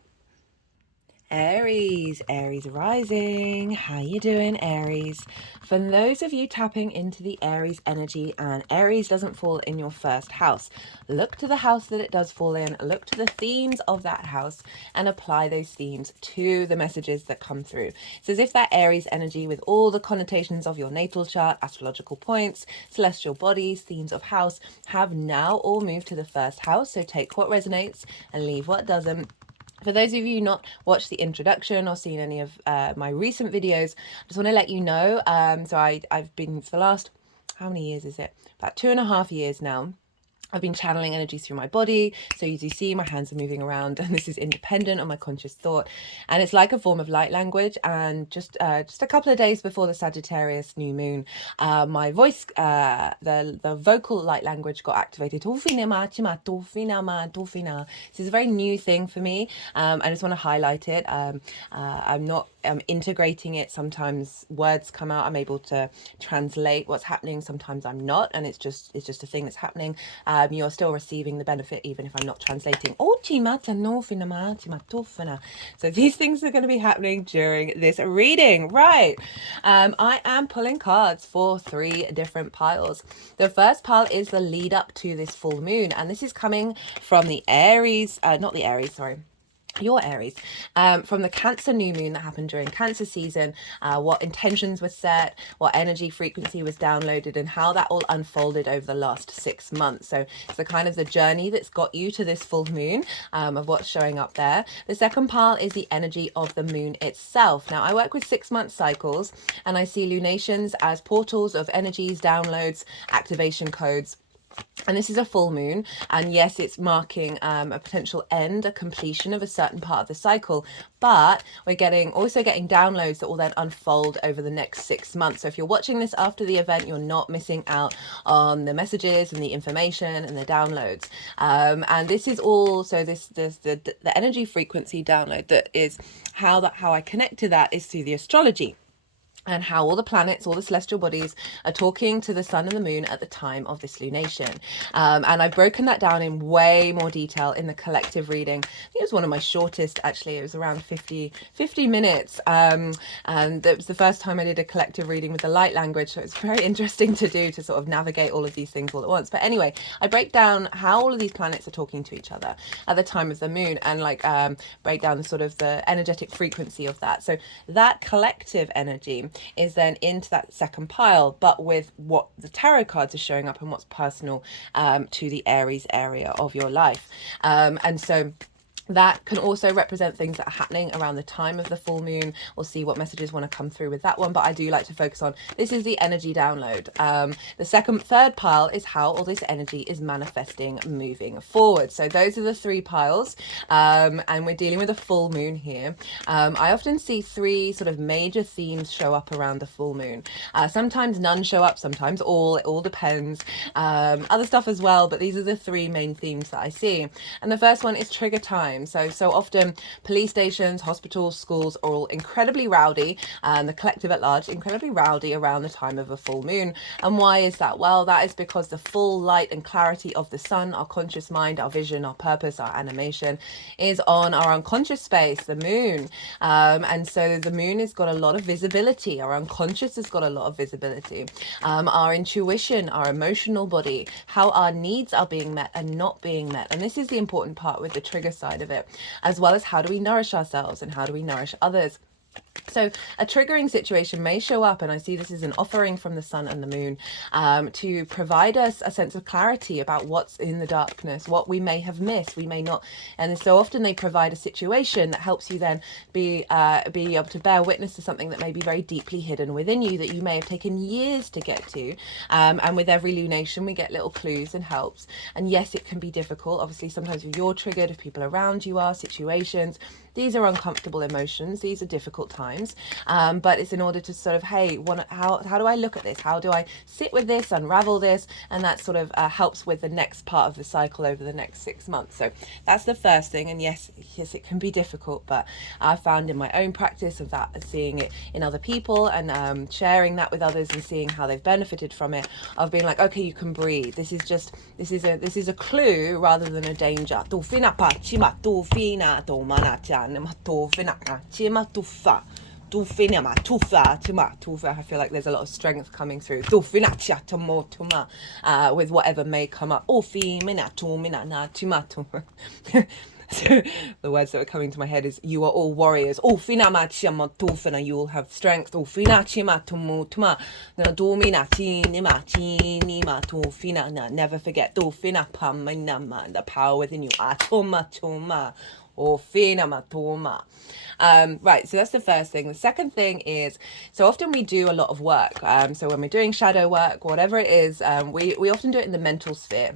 Aries rising. How you doing, Aries? For those of you tapping into the Aries energy, and Aries doesn't fall in your first house, look to the house that it does fall in, look to the themes of that house, and apply those themes to the messages that come through. It's as if that Aries energy, with all the connotations of your natal chart, astrological points, celestial bodies, themes of house, have now all moved to the first house. So take what resonates and leave what doesn't. For those of you not watched the introduction or seen any of my recent videos, I just want to let you know, so I've been, for the last, how many years is it? About 2.5 years now. I've been channeling energies through my body. So as you see, my hands are moving around, and this is independent of my conscious thought. And it's like a form of light language. And just a couple of days before the Sagittarius new moon, my voice, the vocal light language got activated. This is a very new thing for me. I just want to highlight it. I'm integrating it. Sometimes words come out. I'm able to translate what's happening. Sometimes I'm not, and it's just a thing that's happening. You're still receiving the benefit even if I'm not translating. So these things are going to be happening during this reading, right? I am pulling cards for 3 different piles. The first pile is the lead up to this full moon, and this is coming from the Aries, not the Aries, sorry. your Aries, from the Cancer new moon that happened during Cancer season, what intentions were set, what energy frequency was downloaded, and how that all unfolded over the last 6 months. So it's the kind of the journey that's got you to this full moon, of what's showing up there. The second pile is the energy of the moon itself. Now, I work with 6-month cycles, and I see lunations as portals of energies, downloads, activation codes. And this is a full moon, and yes, it's marking a potential end, a completion of a certain part of the cycle, but we're also getting downloads that will then unfold over the next 6 months. So if you're watching this after the event, you're not missing out on the messages and the information and the downloads. And this is also the energy frequency download that is how I connect to that is through the astrology, and how all the planets, all the celestial bodies are talking to the sun and the moon at the time of this lunation. And I've broken that down in way more detail in the collective reading. I think it was one of my shortest, actually. It was around 50 minutes. And it was the first time I did a collective reading with the light language. So it's very interesting to do, to sort of navigate all of these things all at once. But anyway, I break down how all of these planets are talking to each other at the time of the moon, and break down the sort of the energetic frequency of that. So that collective energy is then into that second pile, but with what the tarot cards are showing up and what's personal to the Aries area of your life. And so that can also represent things that are happening around the time of the full moon. We'll see what messages want to come through with that one, but I do like to focus on, this is the energy download. The third pile is how all this energy is manifesting moving forward. So those are the 3 piles, and we're dealing with a full moon here. I often see 3 sort of major themes show up around the full moon. Sometimes none show up, sometimes all, it all depends. Other stuff as well, but these are the 3 main themes that I see. And the first one is trigger time. So often police stations, hospitals, schools are all incredibly rowdy, and the collective at large incredibly rowdy around the time of a full moon. And why is that? Well, that is because the full light and clarity of the sun, our conscious mind, our vision, our purpose, our animation, is on our unconscious space, the moon. And so the moon has got a lot of visibility. Our unconscious has got a lot of visibility. Our intuition, our emotional body, how our needs are being met and not being met. And this is the important part with the trigger side of it, as well as how do we nourish ourselves and how do we nourish others. So a triggering situation may show up, and I see this as an offering from the sun and the moon, to provide us a sense of clarity about what's in the darkness, what we may have missed, we may not. And so often they provide a situation that helps you then be able to bear witness to something that may be very deeply hidden within you that you may have taken years to get to. And with every lunation, we get little clues and helps. And yes, it can be difficult. Obviously, sometimes if you're triggered, if people around you are, situations, these are uncomfortable emotions. These are difficult times. But it's in order to sort of, hey, how do I look at this? How do I sit with this, unravel this? And that sort of helps with the next part of the cycle over the next 6 months. So that's the first thing. And yes, it can be difficult, but I found in my own practice of that, seeing it in other people and sharing that with others and seeing how they've benefited from it, of being like, okay, you can breathe. This is a clue rather than a danger. I feel like there's a lot of strength coming through with whatever may come up. So the words that are coming to my head is, you are all warriors. You will have strength. Never forget the power within you. Right, so that's the first thing. The second thing is, so often we do a lot of work. So when we're doing shadow work, whatever it is, we often do it in the mental sphere.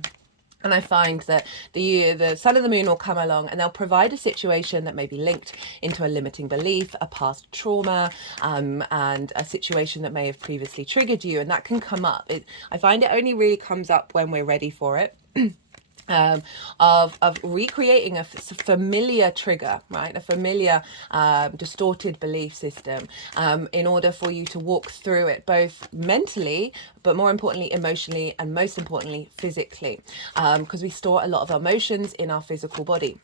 And I find that the sun and the moon will come along and they'll provide a situation that may be linked into a limiting belief, a past trauma, and a situation that may have previously triggered you. And that can come up. I find it only really comes up when we're ready for it. Of recreating a familiar trigger, right? A familiar distorted belief system, in order for you to walk through it both mentally, but more importantly, emotionally, and most importantly, physically, because we store a lot of emotions in our physical body.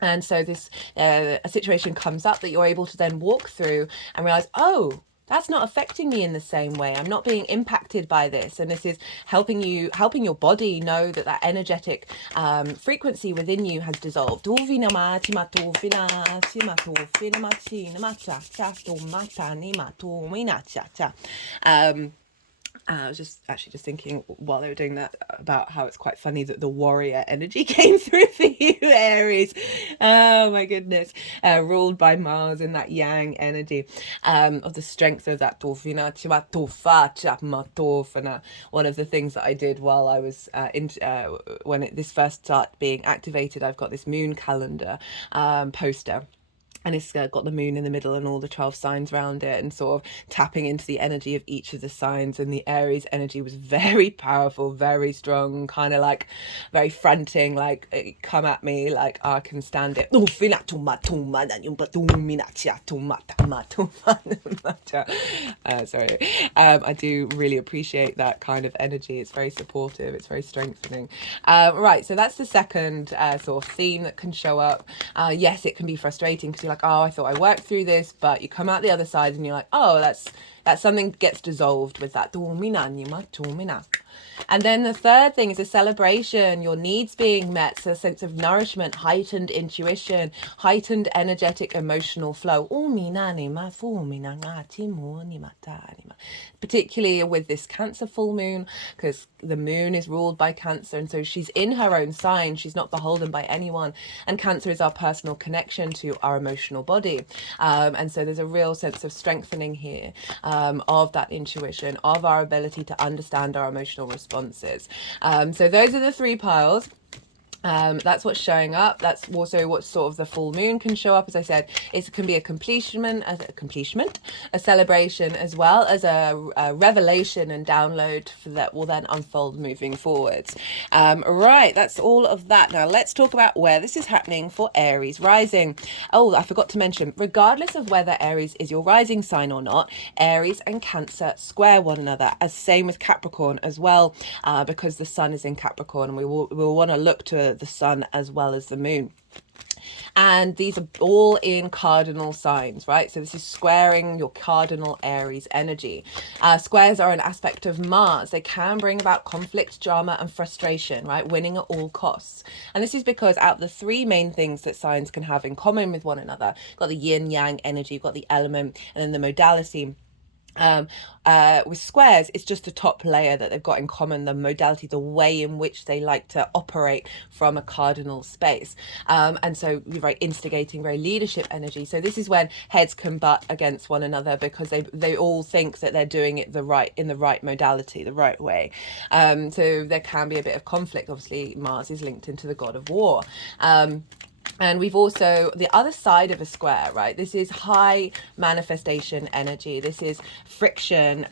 And so this a situation comes up that you're able to then walk through and realize, oh, that's not affecting me in the same way. I'm not being impacted by this. And this is helping your body know that that energetic frequency within you has dissolved. I was just thinking while they were doing that about how it's quite funny that the warrior energy came through for you, Aries. Oh my goodness. Ruled by Mars in that yang energy of the strength of that Tofina. One of the things that I did while I was when this first started being activated, I've got this moon calendar poster. And it's got the moon in the middle and all the 12 signs around it, and sort of tapping into the energy of each of the signs. And the Aries energy was very powerful, very strong, kind of like very fronting, like come at me, like I can stand it. Sorry. I do really appreciate that kind of energy. It's very supportive, it's very strengthening. Right, so that's the second sort of theme that can show up. Yes, it can be frustrating because you're like, oh, I thought I worked through this, but you come out the other side and you're like, oh, that's something gets dissolved with that. And then the third thing is a celebration, your needs being met, so a sense of nourishment, heightened intuition, heightened energetic emotional flow. Particularly with this Cancer full moon, because the moon is ruled by Cancer, and so she's in her own sign, she's not beholden by anyone, and Cancer is our personal connection to our emotional body, and so there's a real sense of strengthening here of that intuition, of our ability to understand our emotional responses. So those are the three piles. That's what's showing up. That's also what sort of the full moon can show up. As I said, it can be a completion, a celebration, as well as a revelation and download for that will then unfold moving forwards. Right, that's all of that. Now let's talk about where this is happening for Aries rising. Oh, I forgot to mention, regardless of whether Aries is your rising sign or not, Aries and Cancer square one another, as same with Capricorn as well, because the sun is in Capricorn, and we'll want to look to the sun as well as the moon. And these are all in cardinal signs, right? So this is squaring your cardinal Aries energy. Squares are an aspect of Mars. They can bring about conflict, drama, and frustration, right? Winning at all costs. And this is because out of the three main things that signs can have in common with one another, you've got the yin yang energy, you've got the element, and then the modality. With squares, it's just the top layer that they've got in common, the modality, the way in which they like to operate from a cardinal space, and so you're very instigating, very leadership energy. So this is when heads can butt against one another because they all think that they're doing it in the right modality, the right way. So there can be a bit of conflict. Obviously Mars is linked into the god of war. And we've also the other side of a square, right? This is high manifestation energy. This is friction.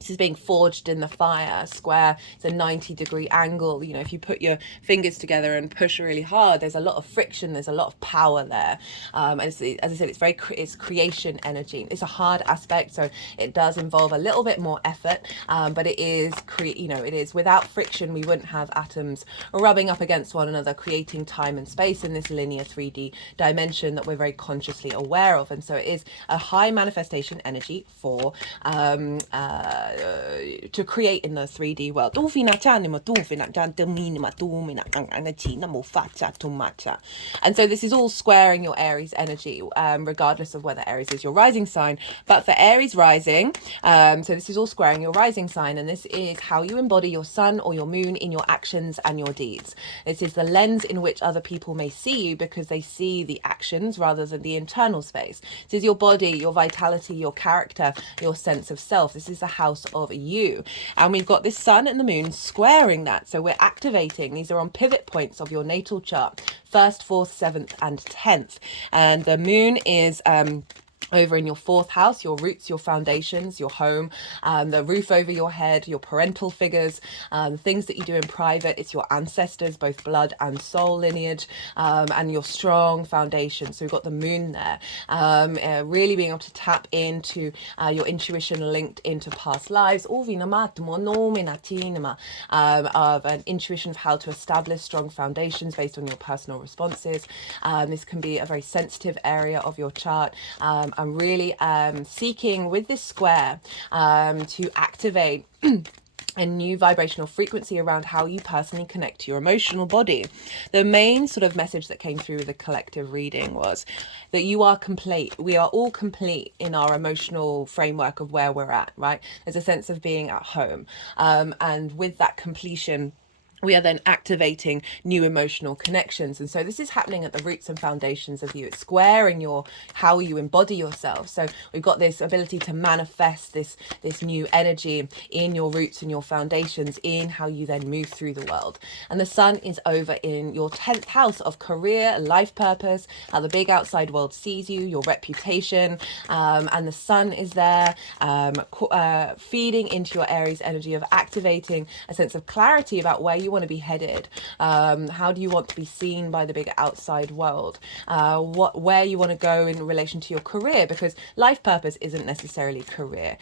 This is being forged in the fire. Square, it's a 90-degree angle. You know, if you put your fingers together and push really hard, there's a lot of friction, there's a lot of power there. And as I said, it's creation energy. It's a hard aspect, so it does involve a little bit more effort, but it is, it is without friction, we wouldn't have atoms rubbing up against one another, creating time and space in this linear 3D dimension that we're very consciously aware of. And so it is a high manifestation energy for to create in the 3D world. And so this is all squaring your Aries energy, regardless of whether Aries is your rising sign. But for Aries rising, so this is all squaring your rising sign, and this is how you embody your sun or your moon in your actions and your deeds. This is the lens in which other people may see you, because they see the actions rather than the internal space. This is your body, your vitality, your character, your sense of self. This is the house of you, and we've got this sun and the moon squaring that, so we're activating. These are on pivot points of your natal chart: 1st, 4th, 7th and 10th, and the moon is over in your 4th house, your roots, your foundations, your home, the roof over your head, your parental figures, things that you do in private. It's your ancestors, both blood and soul lineage, and your strong foundation. So we've got the moon there, really being able to tap into your intuition linked into past lives, of an intuition of how to establish strong foundations based on your personal responses. This can be a very sensitive area of your chart, I'm really seeking with this square to activate a new vibrational frequency around how you personally connect to your emotional body. The main sort of message that came through with the collective reading was that you are complete. We are all complete in our emotional framework of where we're at, right? There's a sense of being at home. And with that completion, we are then activating new emotional connections. And so this is happening at the roots and foundations of you. It's squaring your how you embody yourself. So we've got this ability to manifest this new energy in your roots and your foundations, in how you then move through the world. And the sun is over in your 10th house of career, life purpose, how the big outside world sees you, your reputation. And the sun is there feeding into your Aries energy of activating a sense of clarity about where you want to be headed. How do you want to be seen by the bigger outside world? Where you want to go in relation to your career, because life purpose isn't necessarily career.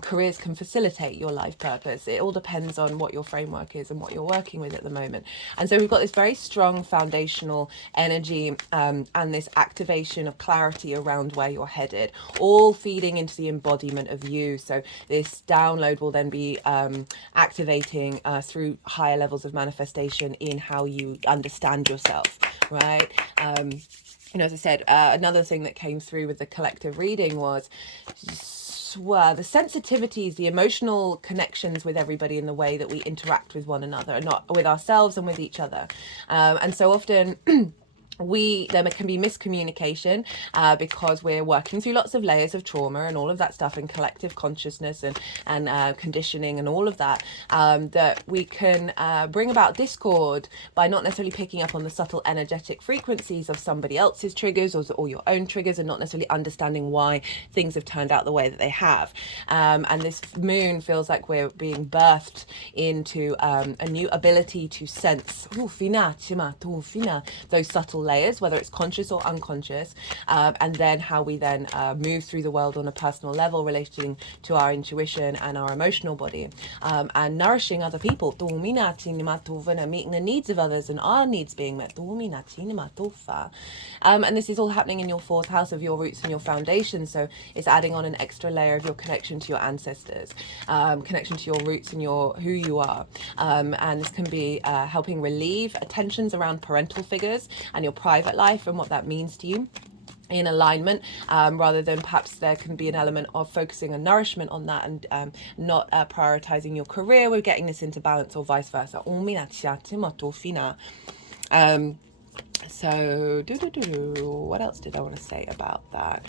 Careers can facilitate your life purpose. It all depends on what your framework is and what you're working with at the moment. And so we've got this very strong foundational energy and this activation of clarity around where you're headed, all feeding into the embodiment of you. So this download will then be activating through higher levels of manifestation in how you understand yourself, right? As I said, another thing that came through with the collective reading was the sensitivities, the emotional connections with everybody in the way that we interact with one another, and not with ourselves and with each other. And so often there can be miscommunication because we're working through lots of layers of trauma and all of that stuff, and collective consciousness and conditioning and all of that, that we can bring about discord by not necessarily picking up on the subtle energetic frequencies of somebody else's triggers or your own triggers, and not necessarily understanding why things have turned out the way that they have. And this moon feels like we're being birthed into a new ability to sense those subtle layers, whether it's conscious or unconscious, and then how we then move through the world on a personal level, relating to our intuition and our emotional body, and nourishing other people, meeting the needs of others and our needs being met. And this is all happening in your 4th house of your roots and your foundation. So it's adding on an extra layer of your connection to your ancestors, connection to your roots and who you are. And this can be helping relieve tensions around parental figures and your private life and what that means to you in alignment, rather than perhaps there can be an element of focusing on nourishment on that and not prioritizing your career. We're getting this into balance, or vice versa. So what else did I want to say about that?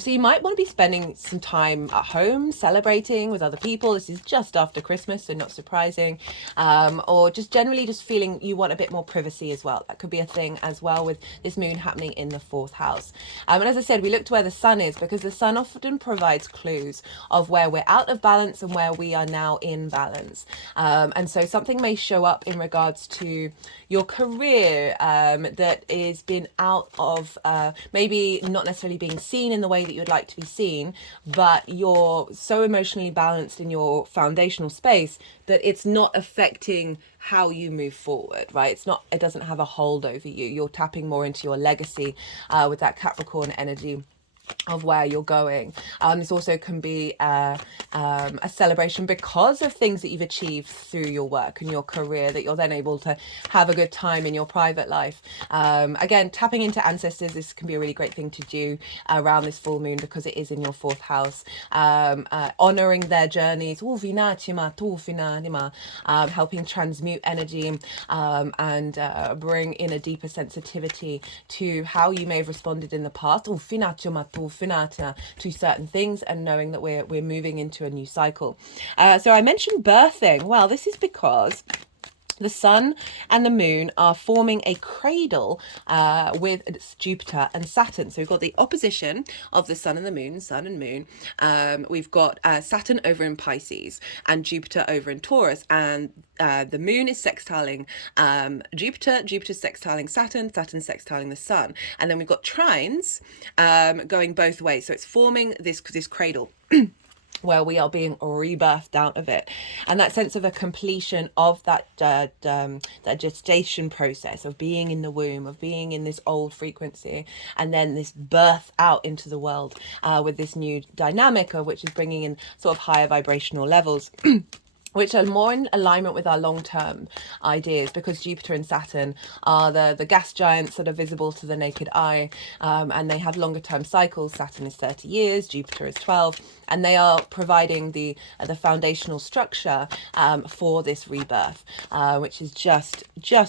So you might want to be spending some time at home celebrating with other people. This is just after Christmas, so not surprising. Or just generally just feeling you want a bit more privacy as well. That could be a thing as well with this moon happening in the 4th house. And as I said, we look to where the sun is, because the sun often provides clues of where we're out of balance and where we are now in balance. And so something may show up in regards to your career that is been out of maybe not necessarily being seen in the way that you'd like to be seen, but you're so emotionally balanced in your foundational space that it's not affecting how you move forward, right? It doesn't have a hold over you. You're tapping more into your legacy with that Capricorn energy of where you're going. This also can be a celebration because of things that you've achieved through your work and your career, that you're then able to have a good time in your private life. Again, tapping into ancestors, this can be a really great thing to do around this full moon, because it is in your 4th house. Honoring their journeys, helping transmute energy and bring in a deeper sensitivity to how you may have responded in the past to certain things, and knowing that we're moving into a new cycle. So I mentioned birthing. Well, this is because the sun and the moon are forming a cradle with Jupiter and Saturn. So we've got the opposition of the sun and the moon, sun and moon. We've got Saturn over in Pisces and Jupiter over in Taurus. And the moon is sextiling Jupiter, Jupiter's sextiling Saturn, Saturn's sextiling the sun. And then we've got trines going both ways. So it's forming this cradle. where we are being rebirthed out of it, and that sense of a completion of that gestation process of being in the womb, of being in this old frequency, and then this birth out into the world with this new dynamic of which is bringing in sort of higher vibrational levels which are more in alignment with our long-term ideas, because Jupiter and Saturn are the gas giants that are visible to the naked eye, and they have longer term cycles. Saturn is 30 years, Jupiter is 12, and they are providing the foundational structure for this rebirth, which is just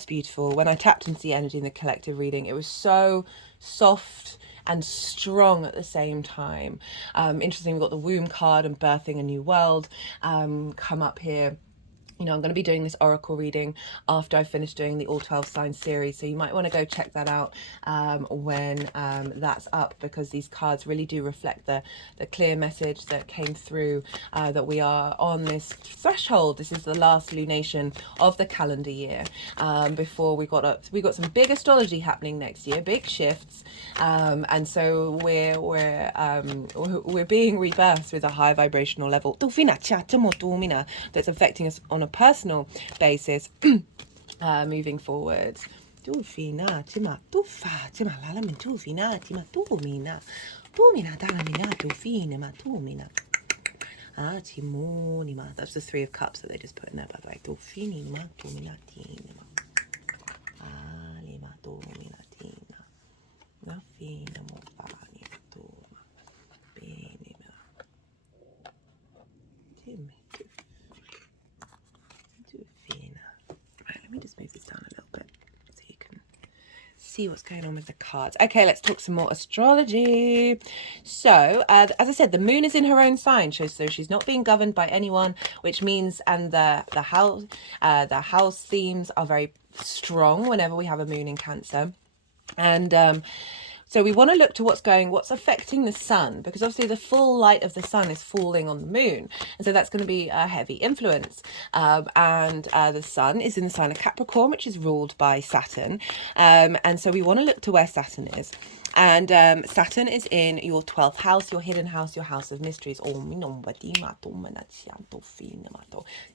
beautiful. When I tapped into the energy in the collective reading, it was so soft and strong at the same time. Interesting, we've got the womb card and birthing a new world come up here. You know, I'm going to be doing this oracle reading after I finish doing the all 12 signs series, so you might want to go check that out when that's up, because these cards really do reflect the clear message that came through, that we are on this threshold. This is the last lunation of the calendar year, before we got some big astrology happening next year, big shifts, and so we're being rebirthed with a high vibrational level that's affecting us on a personal basis moving forward. Tufina, tima, tufa, tima, lalamin, tufina, tima, tumina, tumina, dalamina, tufina, ma, tumina. Timonima. That's the 3 of Cups that they just put in there, by the way. Tufinima, tumina, tinima. Alima, tumina, tina. Nafina, mofani, tuma. Benima. Timmy. Right, let me just move this down a little bit so you can see what's going on with the cards. Okay, let's talk some more astrology. So, as I said, the moon is in her own sign, so she's not being governed by anyone, which means, and the house themes are very strong whenever we have a moon in Cancer. And so we want to look to what's affecting the sun, because obviously the full light of the sun is falling on the moon. And so that's going to be a heavy influence. And the sun is in the sign of Capricorn, which is ruled by Saturn. And so we want to look to where Saturn is. And Saturn is in your 12th house, your hidden house, your house of mysteries.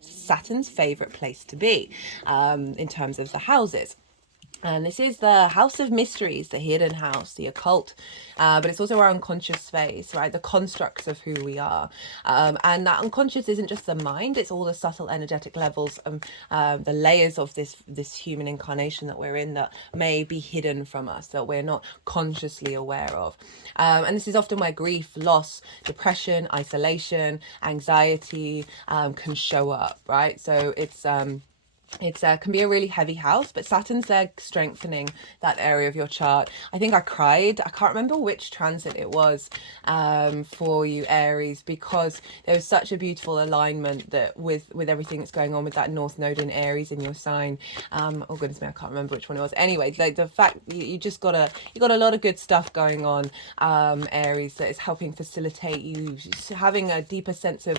Saturn's favorite place to be in terms of the houses. And this is the house of mysteries, the hidden house, the occult, but it's also our unconscious space, right? The constructs of who we are. And that unconscious isn't just the mind, it's all the subtle energetic levels and the layers of this human incarnation that we're in that may be hidden from us, that we're not consciously aware of. And this is often where grief, loss, depression, isolation, anxiety can show up, right? So it's can be a really heavy house, but Saturn's there strengthening that area of your chart. I think I cried. I can't remember which transit it was for you, Aries, because there was such a beautiful alignment that with everything that's going on with that North Node in Aries in your sign. Oh goodness me, I can't remember which one it was. Anyway, the fact you got a lot of good stuff going on, Aries, that is helping facilitate you having a deeper sense of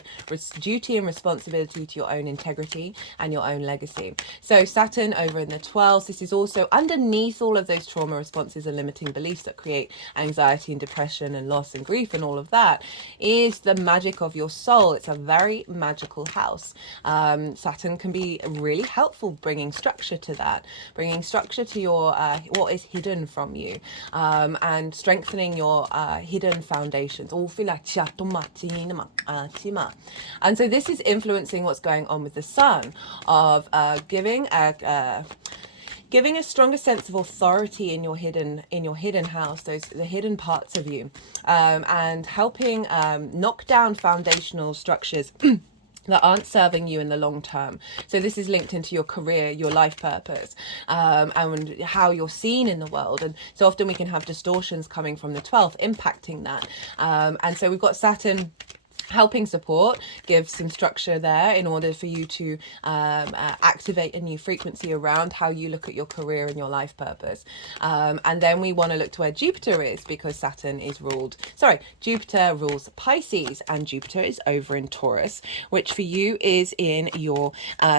duty and responsibility to your own integrity and your own legacy. So Saturn over in the 12th, this is also underneath all of those trauma responses and limiting beliefs that create anxiety and depression and loss and grief and all of that, is the magic of your soul. It's a very magical house. Saturn can be really helpful bringing structure to that, bringing structure to your what is hidden from you, and strengthening your hidden foundations. And so this is influencing what's going on with the sun, of giving a stronger sense of authority in your hidden house, the hidden parts of you, and helping knock down foundational structures that aren't serving you in the long term. So this is linked into your career, your life purpose, and how you're seen in the world. And so often we can have distortions coming from the 12th impacting that. And so we've got Saturn helping support, give some structure there in order for you to activate a new frequency around how you look at your career and your life purpose. And then we want to look to where Jupiter is, because Jupiter rules Pisces, and Jupiter is over in Taurus, which for you is in your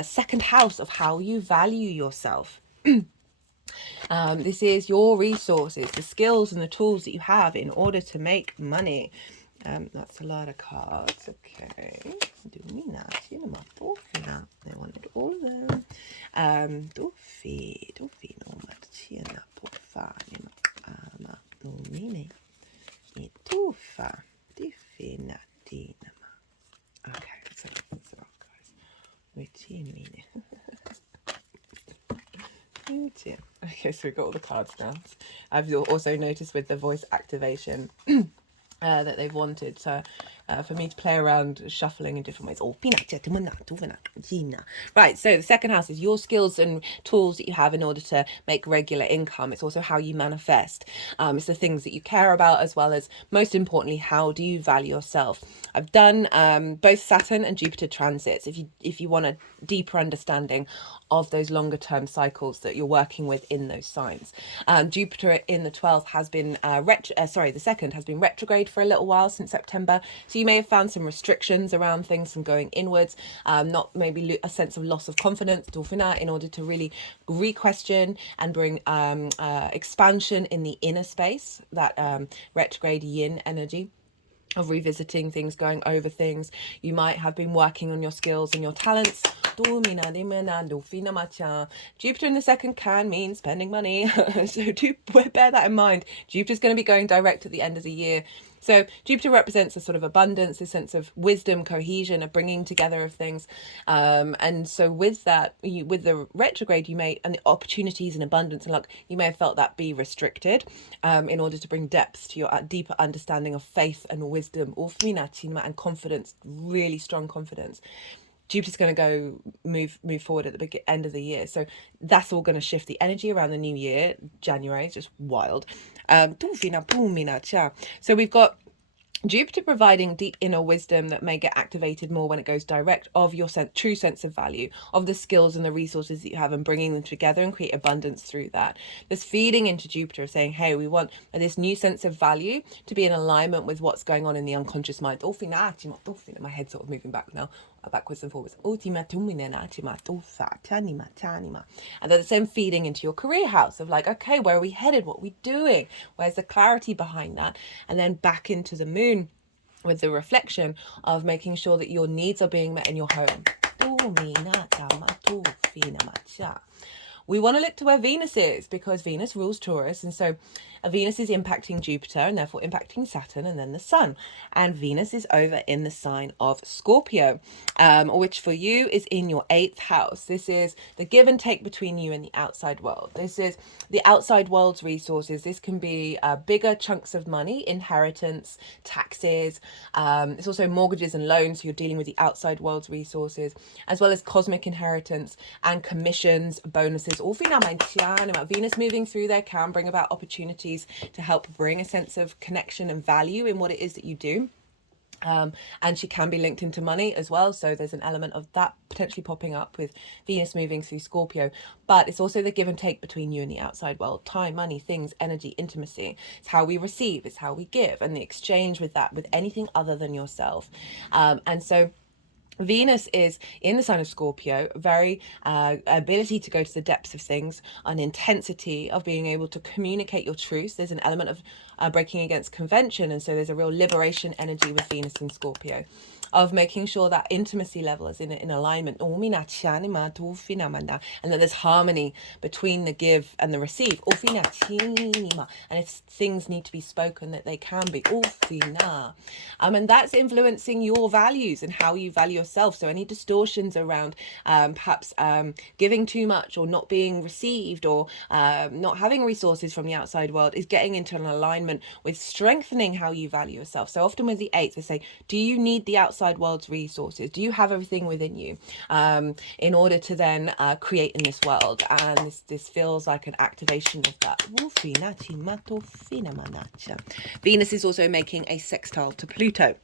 second house of how you value yourself. This is your resources, the skills and the tools that you have in order to make money. That's a lot of cards. Okay. I wanted all of them. Okay, so that's a lot, guys. Okay, so we've got all the cards now. I've also noticed with the voice activation that they've wanted for me to play around shuffling in different ways. Right, so the second house is your skills and tools that you have in order to make regular income. It's also how you manifest. It's the things that you care about, as well as, most importantly, how do you value yourself. I've done both Saturn and Jupiter transits if you want a deeper understanding of those longer term cycles that you're working with in those signs. Jupiter in the 12th has been the second has been retrograde for a little while since September, so you may have found some restrictions around things from going inwards, not maybe a sense of loss of confidence in order to really re-question and bring expansion in the inner space, that retrograde yin energy of revisiting things, going over things. You might have been working on your skills and your talents. Jupiter in the second can mean spending money. So do bear that in mind. Jupiter's going to be going direct at the end of the year. So Jupiter represents a sort of abundance, a sense of wisdom, cohesion, a bringing together of things. And so with that, with the retrograde, and the opportunities and abundance and luck, you may have felt that be restricted in order to bring depth to your deeper understanding of faith and wisdom, and confidence, really strong confidence. Jupiter's going to go move forward at the end of the year. So that's all going to shift the energy around the new year. January is just wild. So we've got Jupiter providing deep inner wisdom that may get activated more when it goes direct, of your true sense of value, of the skills and the resources that you have, and bringing them together and create abundance through that. This feeding into Jupiter, saying, hey, we want this new sense of value to be in alignment with what's going on in the unconscious mind. My head's sort of moving back now, backwards and forwards. And then the same feeding into your career house of like, okay, where are we headed? What are we doing? Where's the clarity behind that? And then back into the moon with the reflection of making sure that your needs are being met in your home. We want to look to where Venus is, because Venus rules Taurus, and so Venus is impacting Jupiter and therefore impacting Saturn and then the Sun. And Venus is over in the sign of Scorpio, which for you is in your 8th house. This is the give and take between you and the outside world. This is the outside world's resources. This can be bigger chunks of money, inheritance, taxes. It's also mortgages and loans, so you're dealing with the outside world's resources, as well as cosmic inheritance and commissions, bonuses. Venus moving through there can bring about opportunities to help bring a sense of connection and value in what it is that you do. And she can be linked into money as well, so there's an element of that potentially popping up with Venus moving through Scorpio. But it's also the give and take between you and the outside world: time, money, things, energy, intimacy. It's how we receive, it's how we give, and the exchange with that, with anything other than yourself. And so Venus is in the sign of Scorpio, very ability to go to the depths of things, an intensity of being able to communicate your truth. There's an element of breaking against convention, and so there's a real liberation energy with Venus in Scorpio, of making sure that intimacy level is in alignment, and that there's harmony between the give and the receive. And if things need to be spoken, that they can be. And that's influencing your values and how you value yourself. So any distortions around perhaps giving too much, or not being received, or not having resources from the outside world, is getting into an alignment with strengthening how you value yourself. So often with the 8th, they say, do you need the outside world's resources? Do you have everything within you in order to then create in this world? And this feels like an activation of that. Venus is also making a sextile to Pluto.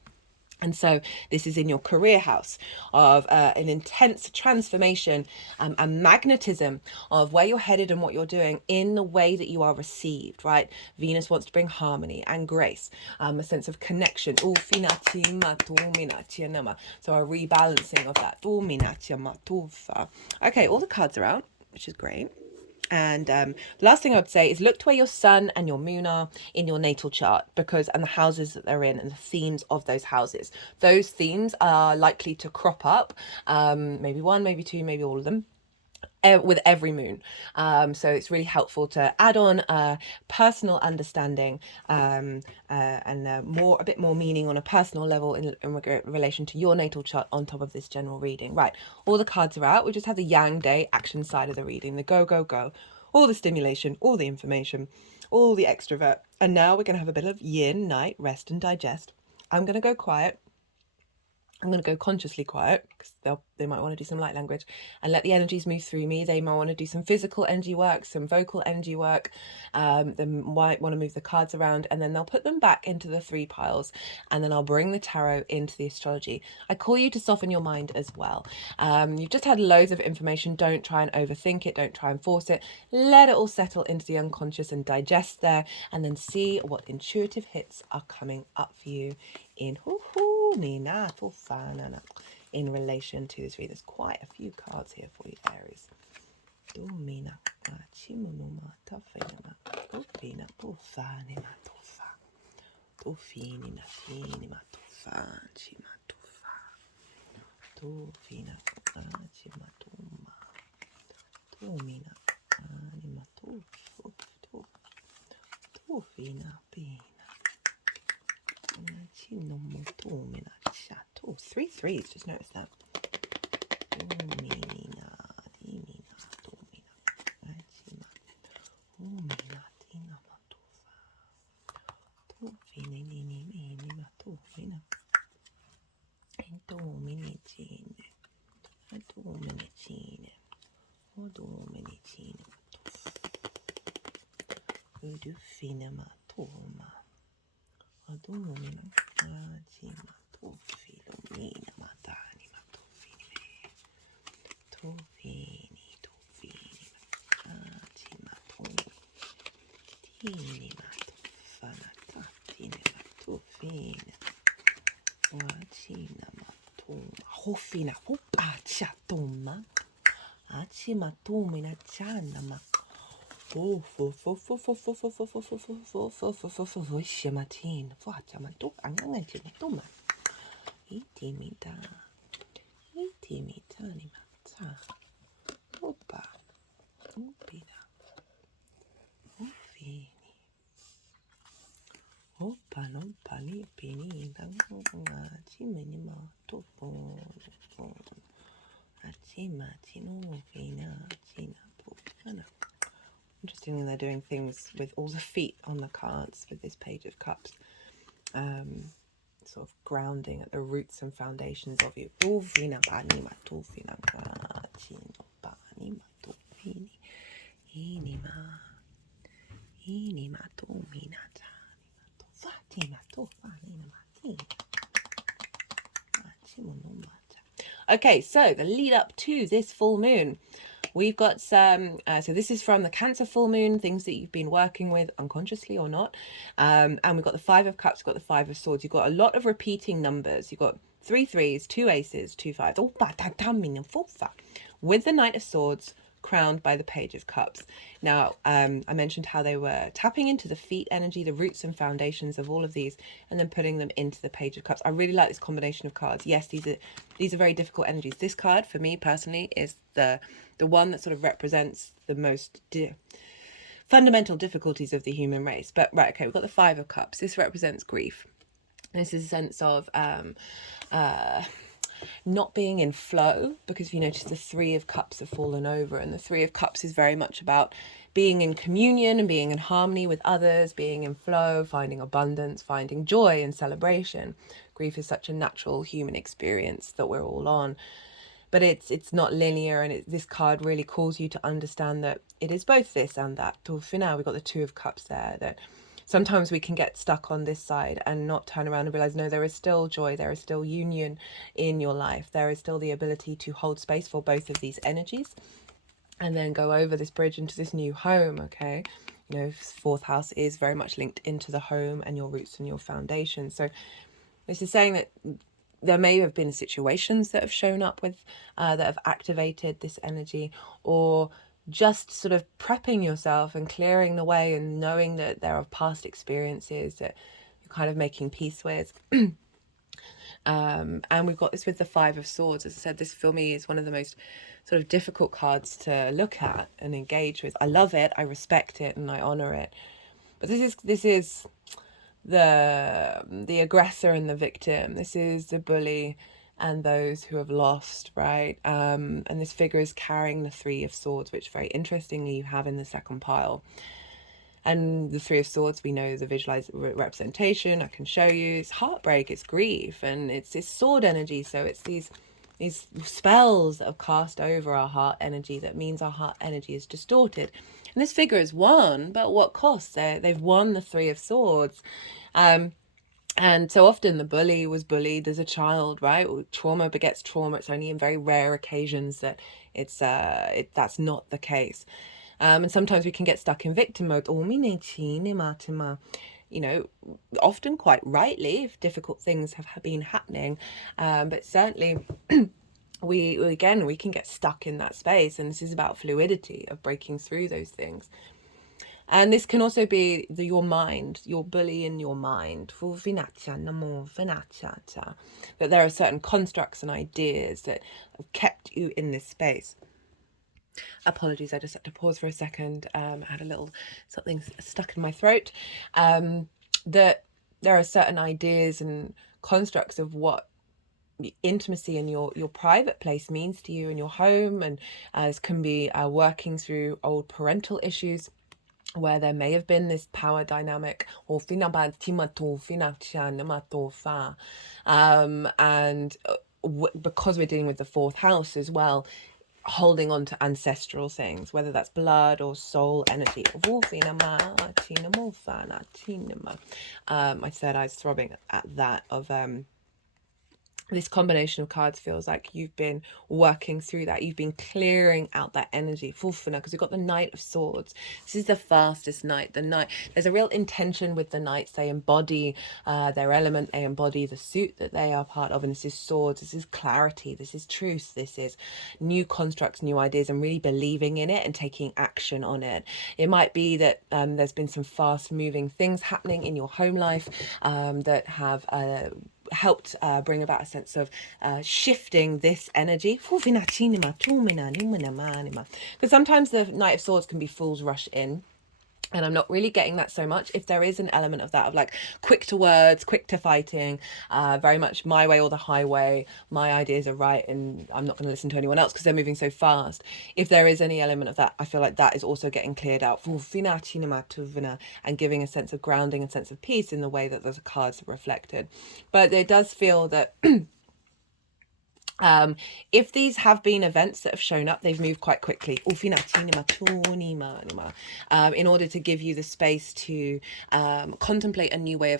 And so this is in your career house of an intense transformation and magnetism of where you're headed and what you're doing in the way that you are received, right? Venus wants to bring harmony and grace, a sense of connection. So a rebalancing of that. Okay, all the cards are out, which is great. And the last thing I would say is look to where your sun and your moon are in your natal chart, because and the houses that they're in and the themes of those houses. Those themes are likely to crop up, maybe one, maybe two, maybe all of them, with every moon. So it's really helpful to add on personal understanding and a bit more meaning on a personal level in relation to your natal chart on top of this general reading. Right, all the cards are out. We just had the Yang Day action side of the reading, the go, go, go, all the stimulation, all the information, all the extrovert. And now we're going to have a bit of yin, night, rest and digest. I'm going to go quiet. I'm going to go consciously quiet because they might want to do some light language and let the energies move through me. They might want to do some physical energy work, some vocal energy work. They might want to move the cards around, and then they'll put them back into the 3 piles, and then I'll bring the tarot into the astrology. I call you to soften your mind as well. You've just had loads of information. Don't try and overthink it. Don't try and force it. Let it all settle into the unconscious and digest there, and then see what intuitive hits are coming up for you in in relation to this read. There's quite a few cards here for you, Aries. Three threes, just notice that. Hofina hopa chatoma achimatomina chanama shematin fatamato angangachimatoma itimita nimata opa opina ofini opa no pani pini danga chimenima topo Interestingly, they're doing things with all the feet on the cards with this Page of Cups, sort of grounding at the roots and foundations of you. Okay, so the lead up to this full moon, we've got some, so this is from the Cancer full moon, things that you've been working with unconsciously or not. And we've got the 5 of Cups, we've got the 5 of Swords. You've got a lot of repeating numbers. You've got 3 threes, 2 aces, 2 fives. With the Knight of Swords, crowned by the Page of Cups. Now, I mentioned how they were tapping into the feet energy, the roots and foundations of all of these, and then putting them into the Page of Cups. I really like this combination of cards. Yes, these are very difficult energies. This card, for me personally, is the one that sort of represents the most fundamental difficulties of the human race. But right, okay, we've got the 5 of Cups. This represents grief. This is a sense of not being in flow, because if you notice, the 3 of Cups have fallen over, and the 3 of Cups is very much about being in communion and being in harmony with others, being in flow, finding abundance, finding joy and celebration. Grief is such a natural human experience that we're all on, but it's not linear, and this card really calls you to understand that it is both this and that. So for now, we've got the 2 of Cups there, that sometimes we can get stuck on this side and not turn around and realize, no, there is still joy, there is still union in your life, there is still the ability to hold space for both of these energies and then go over this bridge into this new home. Okay, you know, 4th house is very much linked into the home and your roots and your foundation. So this is saying that there may have been situations that have shown up with that have activated this energy, or just sort of prepping yourself and clearing the way and knowing that there are past experiences that you're kind of making peace with. And we've got this with the Five of Swords. As I said, this for me is one of the most sort of difficult cards to look at and engage with. I love it, I respect it, and I honor it. But this is the aggressor and the victim. This is the bully and those who have lost, right? And this figure is carrying the Three of Swords, which very interestingly you have in the second pile. And the Three of Swords, we know the visualized representation. I can show you. It's heartbreak, it's grief, and it's sword energy. So it's these spells that have cast over our heart energy that means our heart energy is distorted. And this figure has won, but what cost? They've won the Three of Swords. And so often the bully was bullied as a child, right? Trauma begets trauma. It's only in very rare occasions that that's not the case. And sometimes we can get stuck in victim mode. You know, often quite rightly, if difficult things have been happening. But certainly we can get stuck in that space. And this is about fluidity, of breaking through those things. And this can also be your mind, your bully in your mind. That there are certain constructs and ideas that have kept you in this space. Apologies, I just had to pause for a second. I had a little something stuck in my throat. That there are certain ideas and constructs of what intimacy in your private place means to you in your home, and this can be working through old parental issues where there may have been this power dynamic, and because we're dealing with the fourth house as well, holding on to ancestral things, whether that's blood or soul energy. I said I was throbbing at that of this combination of cards feels like you've been working through that. You've been clearing out that energy. Because we've got the Knight of Swords. This is the fastest knight. The knight, there's a real intention with the knights. They embody their element. They embody the suit that they are part of. And this is swords. This is clarity. This is truth. This is new constructs, new ideas, and really believing in it and taking action on it. It might be that there's been some fast moving things happening in your home life that have helped bring about a sense of shifting this energy. Because sometimes the Knight of Swords can be fool's rush in. And I'm not really getting that so much. If there is an element of that, of like quick to words, quick to fighting, very much my way or the highway, my ideas are right and I'm not going to listen to anyone else because they're moving so fast. If there is any element of that, I feel like that is also getting cleared out and giving a sense of grounding and sense of peace in the way that the cards are reflected. But it does feel that if these have been events that have shown up, they've moved quite quickly in order to give you the space to contemplate a new way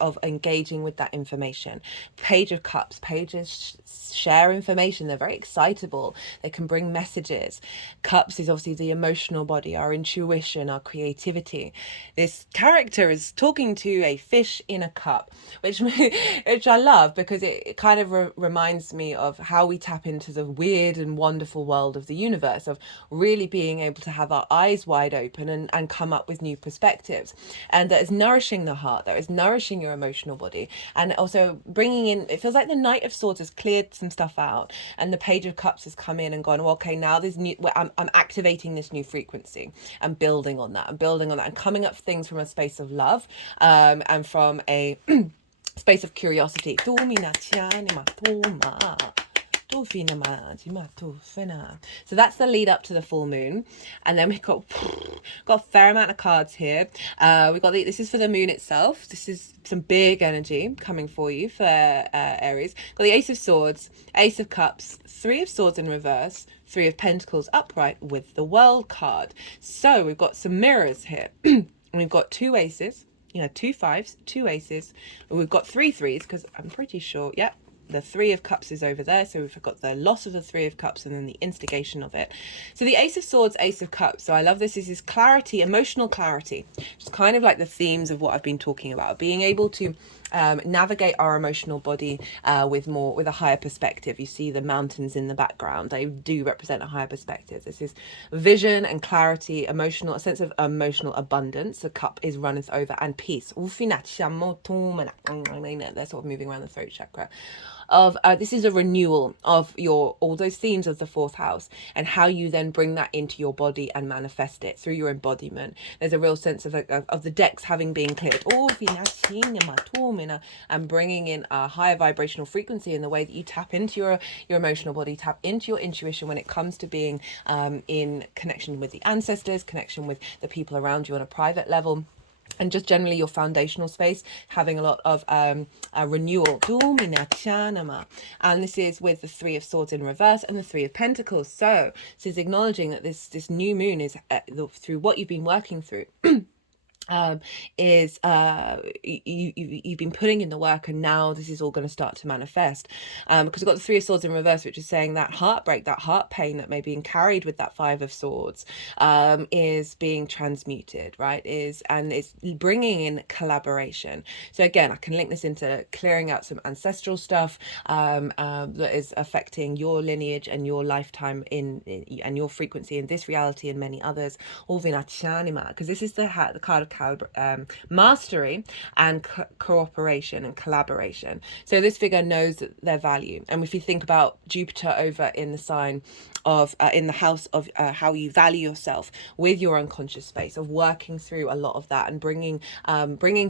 of engaging with that information. Page of Cups, pages share information. They're very excitable. They can bring messages. Cups is obviously the emotional body, our intuition, our creativity. This character is talking to a fish in a cup, which I love because it kind of reminds me of how we tap into the weird and wonderful world of the universe, of really being able to have our eyes wide open and come up with new perspectives. And that is nourishing the heart, that is nourishing your emotional body, and also bringing in, it feels like the Knight of Swords has cleared some stuff out and the Page of Cups has come in and gone, well, okay, now there's new, I'm activating this new frequency and building on that and coming up things from a space of love and from a space of curiosity. So that's the lead up to the full moon, and then we've got a fair amount of cards here. We've got this is for the moon itself. This is some big energy coming for you for Aries. Got the Ace of Swords, Ace of Cups, Three of Swords in reverse, Three of Pentacles upright with the World card. So we've got some mirrors here. We've got two aces, two fives, two aces. We've got three threes because I'm pretty sure, the Three of Cups is over there. So we've got the loss of the Three of Cups and then the instigation of it. So the Ace of Swords, Ace of Cups. So I love this. This is clarity, emotional clarity. It's kind of like the themes of what I've been talking about. Being able to navigate our emotional body with a higher perspective. You see the mountains in the background, they do represent a higher perspective. This is vision and clarity, a sense of emotional abundance. The cup is runneth over, and peace. They're sort of moving around the throat chakra. This is a renewal of all those themes of the fourth house, and how you then bring that into your body and manifest it through your embodiment. There's a real sense of the decks having been cleared, and bringing in a higher vibrational frequency in the way that you tap into your emotional body, tap into your intuition when it comes to being in connection with the ancestors, connection with the people around you on a private level, and just generally your foundational space having a lot of renewal. And this is with the Three of Swords in reverse and the Three of Pentacles. So this is acknowledging that this new moon is through what you've been working through. You've been putting in the work, and now this is all going to start to manifest, because we've got the Three of Swords in reverse, which is saying that heartbreak, that heart pain that may be carried with that Five of Swords is being transmuted, right? It's bringing in collaboration. So again, I can link this into clearing out some ancestral stuff that is affecting your lineage and your lifetime and your frequency in this reality and many others, because this is the card of mastery and cooperation and collaboration. So this figure knows their value. And if you think about Jupiter over in the sign of in the house of how you value yourself with your unconscious space, of working through a lot of that and bringing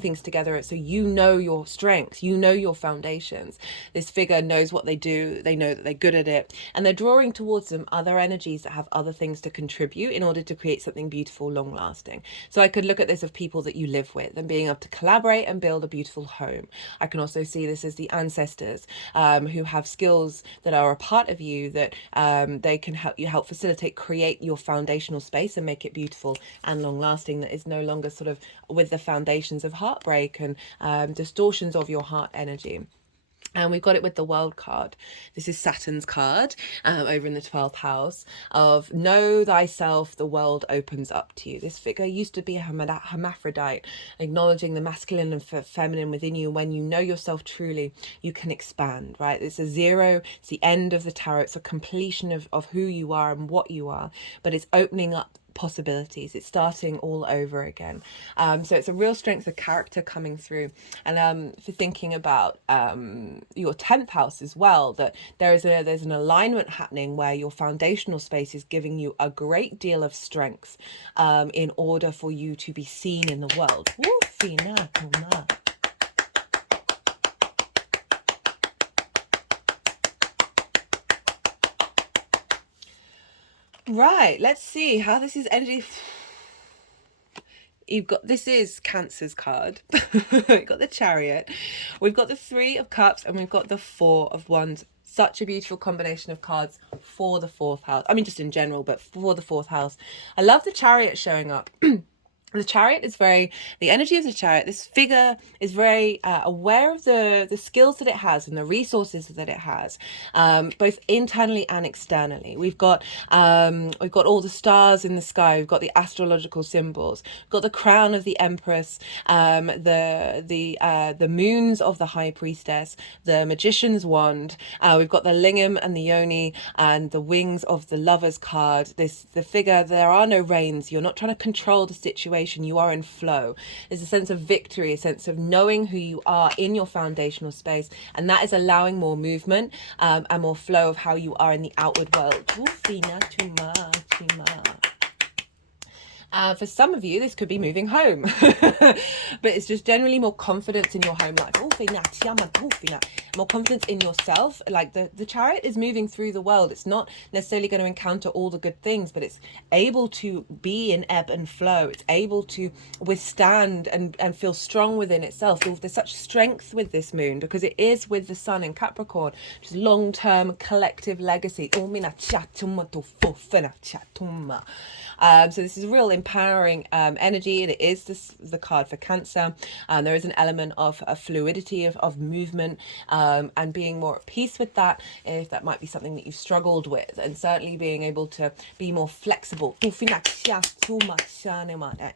things together, so you know your strengths, you know your foundations. This figure knows what they do, they know that they're good at it, and they're drawing towards them other energies that have other things to contribute in order to create something beautiful, long lasting. So I could look at this of people that you live with and being able to collaborate and build a beautiful home. I can also see this as the ancestors who have skills that are a part of you, that they can help facilitate, create your foundational space and make it beautiful and long lasting, that is no longer sort of with the foundations of heartbreak and distortions of your heart energy. And we've got it with the World card. This is Saturn's card over in the 12th house of know thyself, the world opens up to you. This figure used to be a hermaphrodite, acknowledging the masculine and feminine within you. When you know yourself truly, you can expand, right? It's a zero. It's the end of the tarot. It's a completion of who you are and what you are, but it's opening up possibilities. It's starting all over again. So it's a real strength of character coming through. And for thinking about your 10th house as well, that there's an alignment happening where your foundational space is giving you a great deal of strength in order for you to be seen in the world. Right, let's see how this is energy. This is Cancer's card. We've got the Chariot, we've got the Three of Cups, and we've got the Four of Wands. Such a beautiful combination of cards for the fourth house. I mean, just in general, but for the fourth house. I love the Chariot showing up. The Chariot is the energy of the Chariot, this figure is very aware of the skills that it has and the resources that it has, both internally and externally. We've got all the stars in the sky, we've got the astrological symbols, we've got the crown of the Empress, the moons of the High Priestess, the Magician's wand, we've got the lingam and the yoni and the wings of the Lover's card. The figure, there are no reins, you're not trying to control the situation, you are in flow. There's a sense of victory, a sense of knowing who you are in your foundational space, and that is allowing more movement and more flow of how you are in the outward world. For some of you, this could be moving home, but it's just generally more confidence in your home life. More confidence in yourself. Like the Chariot is moving through the world. It's not necessarily going to encounter all the good things, but it's able to be in ebb and flow. It's able to withstand and feel strong within itself. There's such strength with this moon because it is with the Sun in Capricorn, which is long-term collective legacy. So this is real empowering energy. It is the card for Cancer. There is an element of fluidity, of movement, and being more at peace with that, if that might be something that you've struggled with, and certainly being able to be more flexible in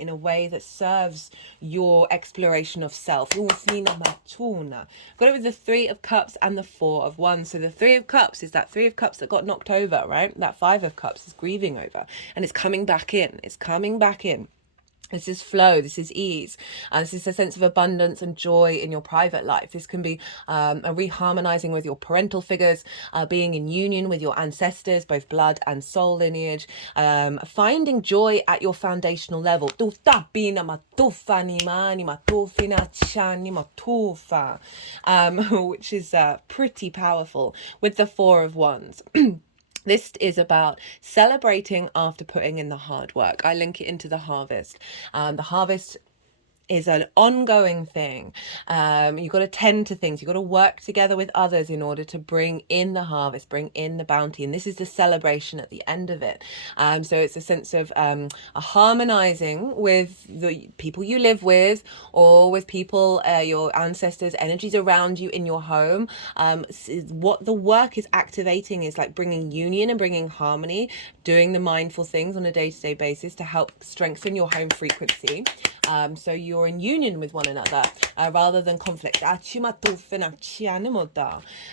a way that serves your exploration of self. Got it with the Three of Cups and the Four of Wands. So the Three of Cups is that Three of Cups that got knocked over, right? That Five of Cups is grieving over, and it's coming back in. It's coming back in. This is flow, this is ease, this is a sense of abundance and joy in your private life. This can be a reharmonizing with your parental figures, being in union with your ancestors, both blood and soul lineage, finding joy at your foundational level, which is pretty powerful with the Four of Wands. This is about celebrating after putting in the hard work. I link it into the harvest. The harvest is an ongoing thing. You've got to tend to things. You've got to work together with others in order to bring in the harvest, bring in the bounty. And this is the celebration at the end of it. So it's a sense of a harmonizing with the people you live with, or with people, your ancestors, energies around you in your home. What the work is activating is like bringing union and bringing harmony, doing the mindful things on a day-to-day basis to help strengthen your home frequency. So you're in union with one another rather than conflict.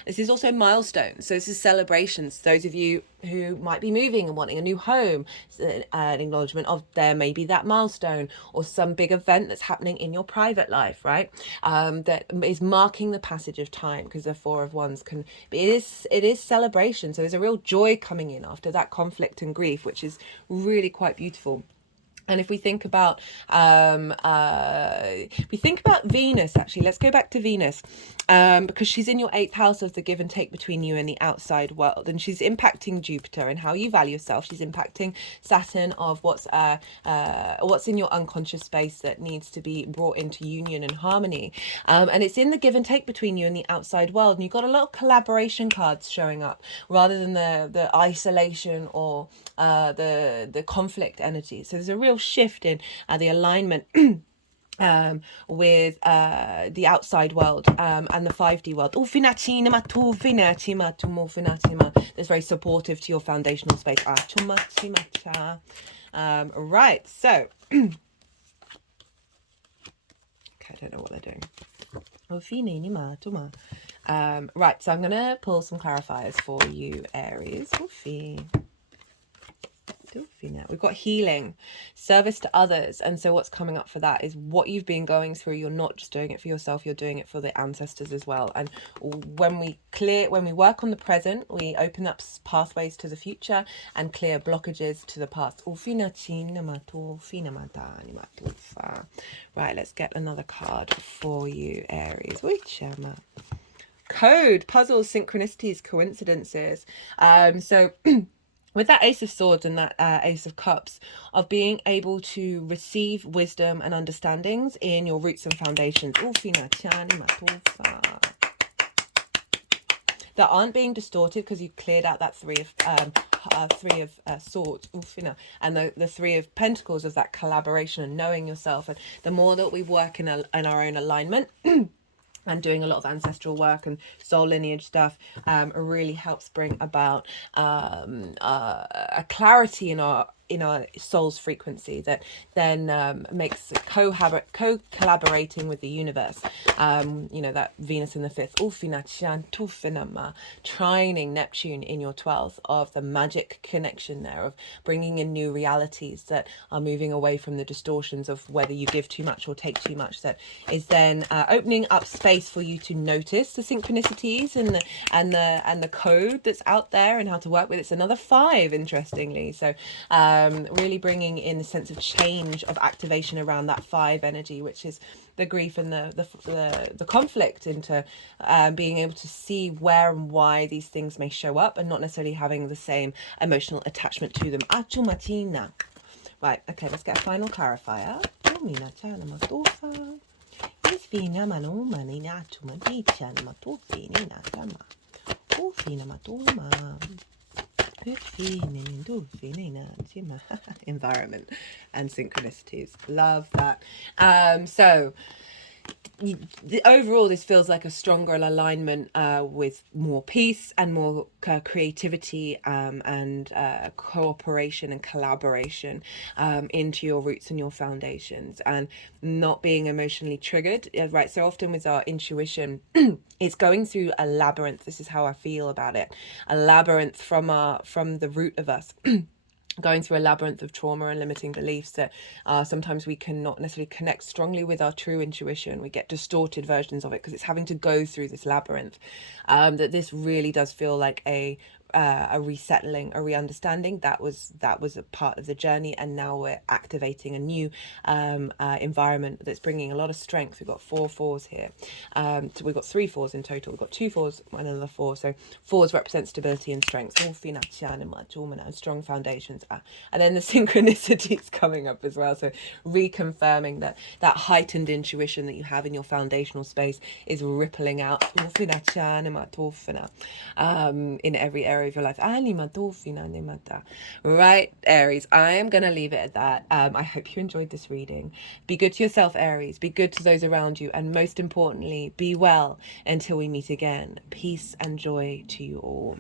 This is also milestones. So this is celebrations. Those of you who might be moving and wanting a new home, an acknowledgement of there may be that milestone or some big event that's happening in your private life, right? That is marking the passage of time, because the Four of Wands it is celebration. So there's a real joy coming in after that conflict and grief, which is really quite beautiful. And if we think about Venus, actually, let's go back to Venus, because she's in your 8th house of the give and take between you and the outside world, and she's impacting Jupiter and how you value yourself. She's impacting Saturn of what's in your unconscious space that needs to be brought into union and harmony, and it's in the give and take between you and the outside world. And you've got a lot of collaboration cards showing up rather than the isolation or the conflict energy. So there's a real shift in the alignment with the outside world and the 5D world. That's very supportive to your foundational space. Right, so okay, I don't know what they're doing. Right, so I'm gonna pull some clarifiers for you, Aries. We've got healing, service to others, and so what's coming up for that is what you've been going through. You're not just doing it for yourself, you're doing it for the ancestors as well. And when we work on the present, we open up pathways to the future and clear blockages to the past. Right, let's get another card for you, Aries. Code, puzzles, synchronicities, coincidences. So with that Ace of Swords and that Ace of Cups, of being able to receive wisdom and understandings in your roots and foundations that aren't being distorted because you've cleared out that Three of Swords and the Three of Pentacles of that collaboration and knowing yourself. And the more that we work in our own alignment and doing a lot of ancestral work and soul lineage stuff, really helps bring about a clarity in our soul's frequency that then makes co-collaborating with the universe. That Venus in the 5th, trining Neptune in your 12th, of the magic connection there, of bringing in new realities that are moving away from the distortions of whether you give too much or take too much. That is then opening up space for you to notice the synchronicities and the code that's out there and how to work with it. It's another 5, interestingly. So really bringing in the sense of change, of activation around that 5 energy, which is the grief and the conflict, into being able to see where and why these things may show up and not necessarily having the same emotional attachment to them. Right, okay, let's get a final clarifier. environment and synchronicities. Love that. So overall, this feels like a stronger alignment with more peace and more creativity and cooperation and collaboration into your roots and your foundations, and not being emotionally triggered. Right, so often with our intuition, it's going through a labyrinth. This is how I feel about it. A labyrinth from the root of us. Going through a labyrinth of trauma and limiting beliefs that sometimes we cannot necessarily connect strongly with our true intuition. We get distorted versions of it because it's having to go through this labyrinth. That this really does feel like a resettling, a re-understanding. That was a part of the journey, and now we're activating a new environment that's bringing a lot of strength. We've got 4 fours here, so we've got 3 fours in total. We've got 2 fours and another 4, so 4s represent stability and strength, strong foundations, and then the synchronicities coming up as well, so reconfirming that heightened intuition that you have in your foundational space is rippling out in every area of your life. Right, Aries, I am going to leave it at that. I hope you enjoyed this reading. Be good to yourself, Aries. Be good to those around you. And most importantly, be well until we meet again. Peace and joy to you all.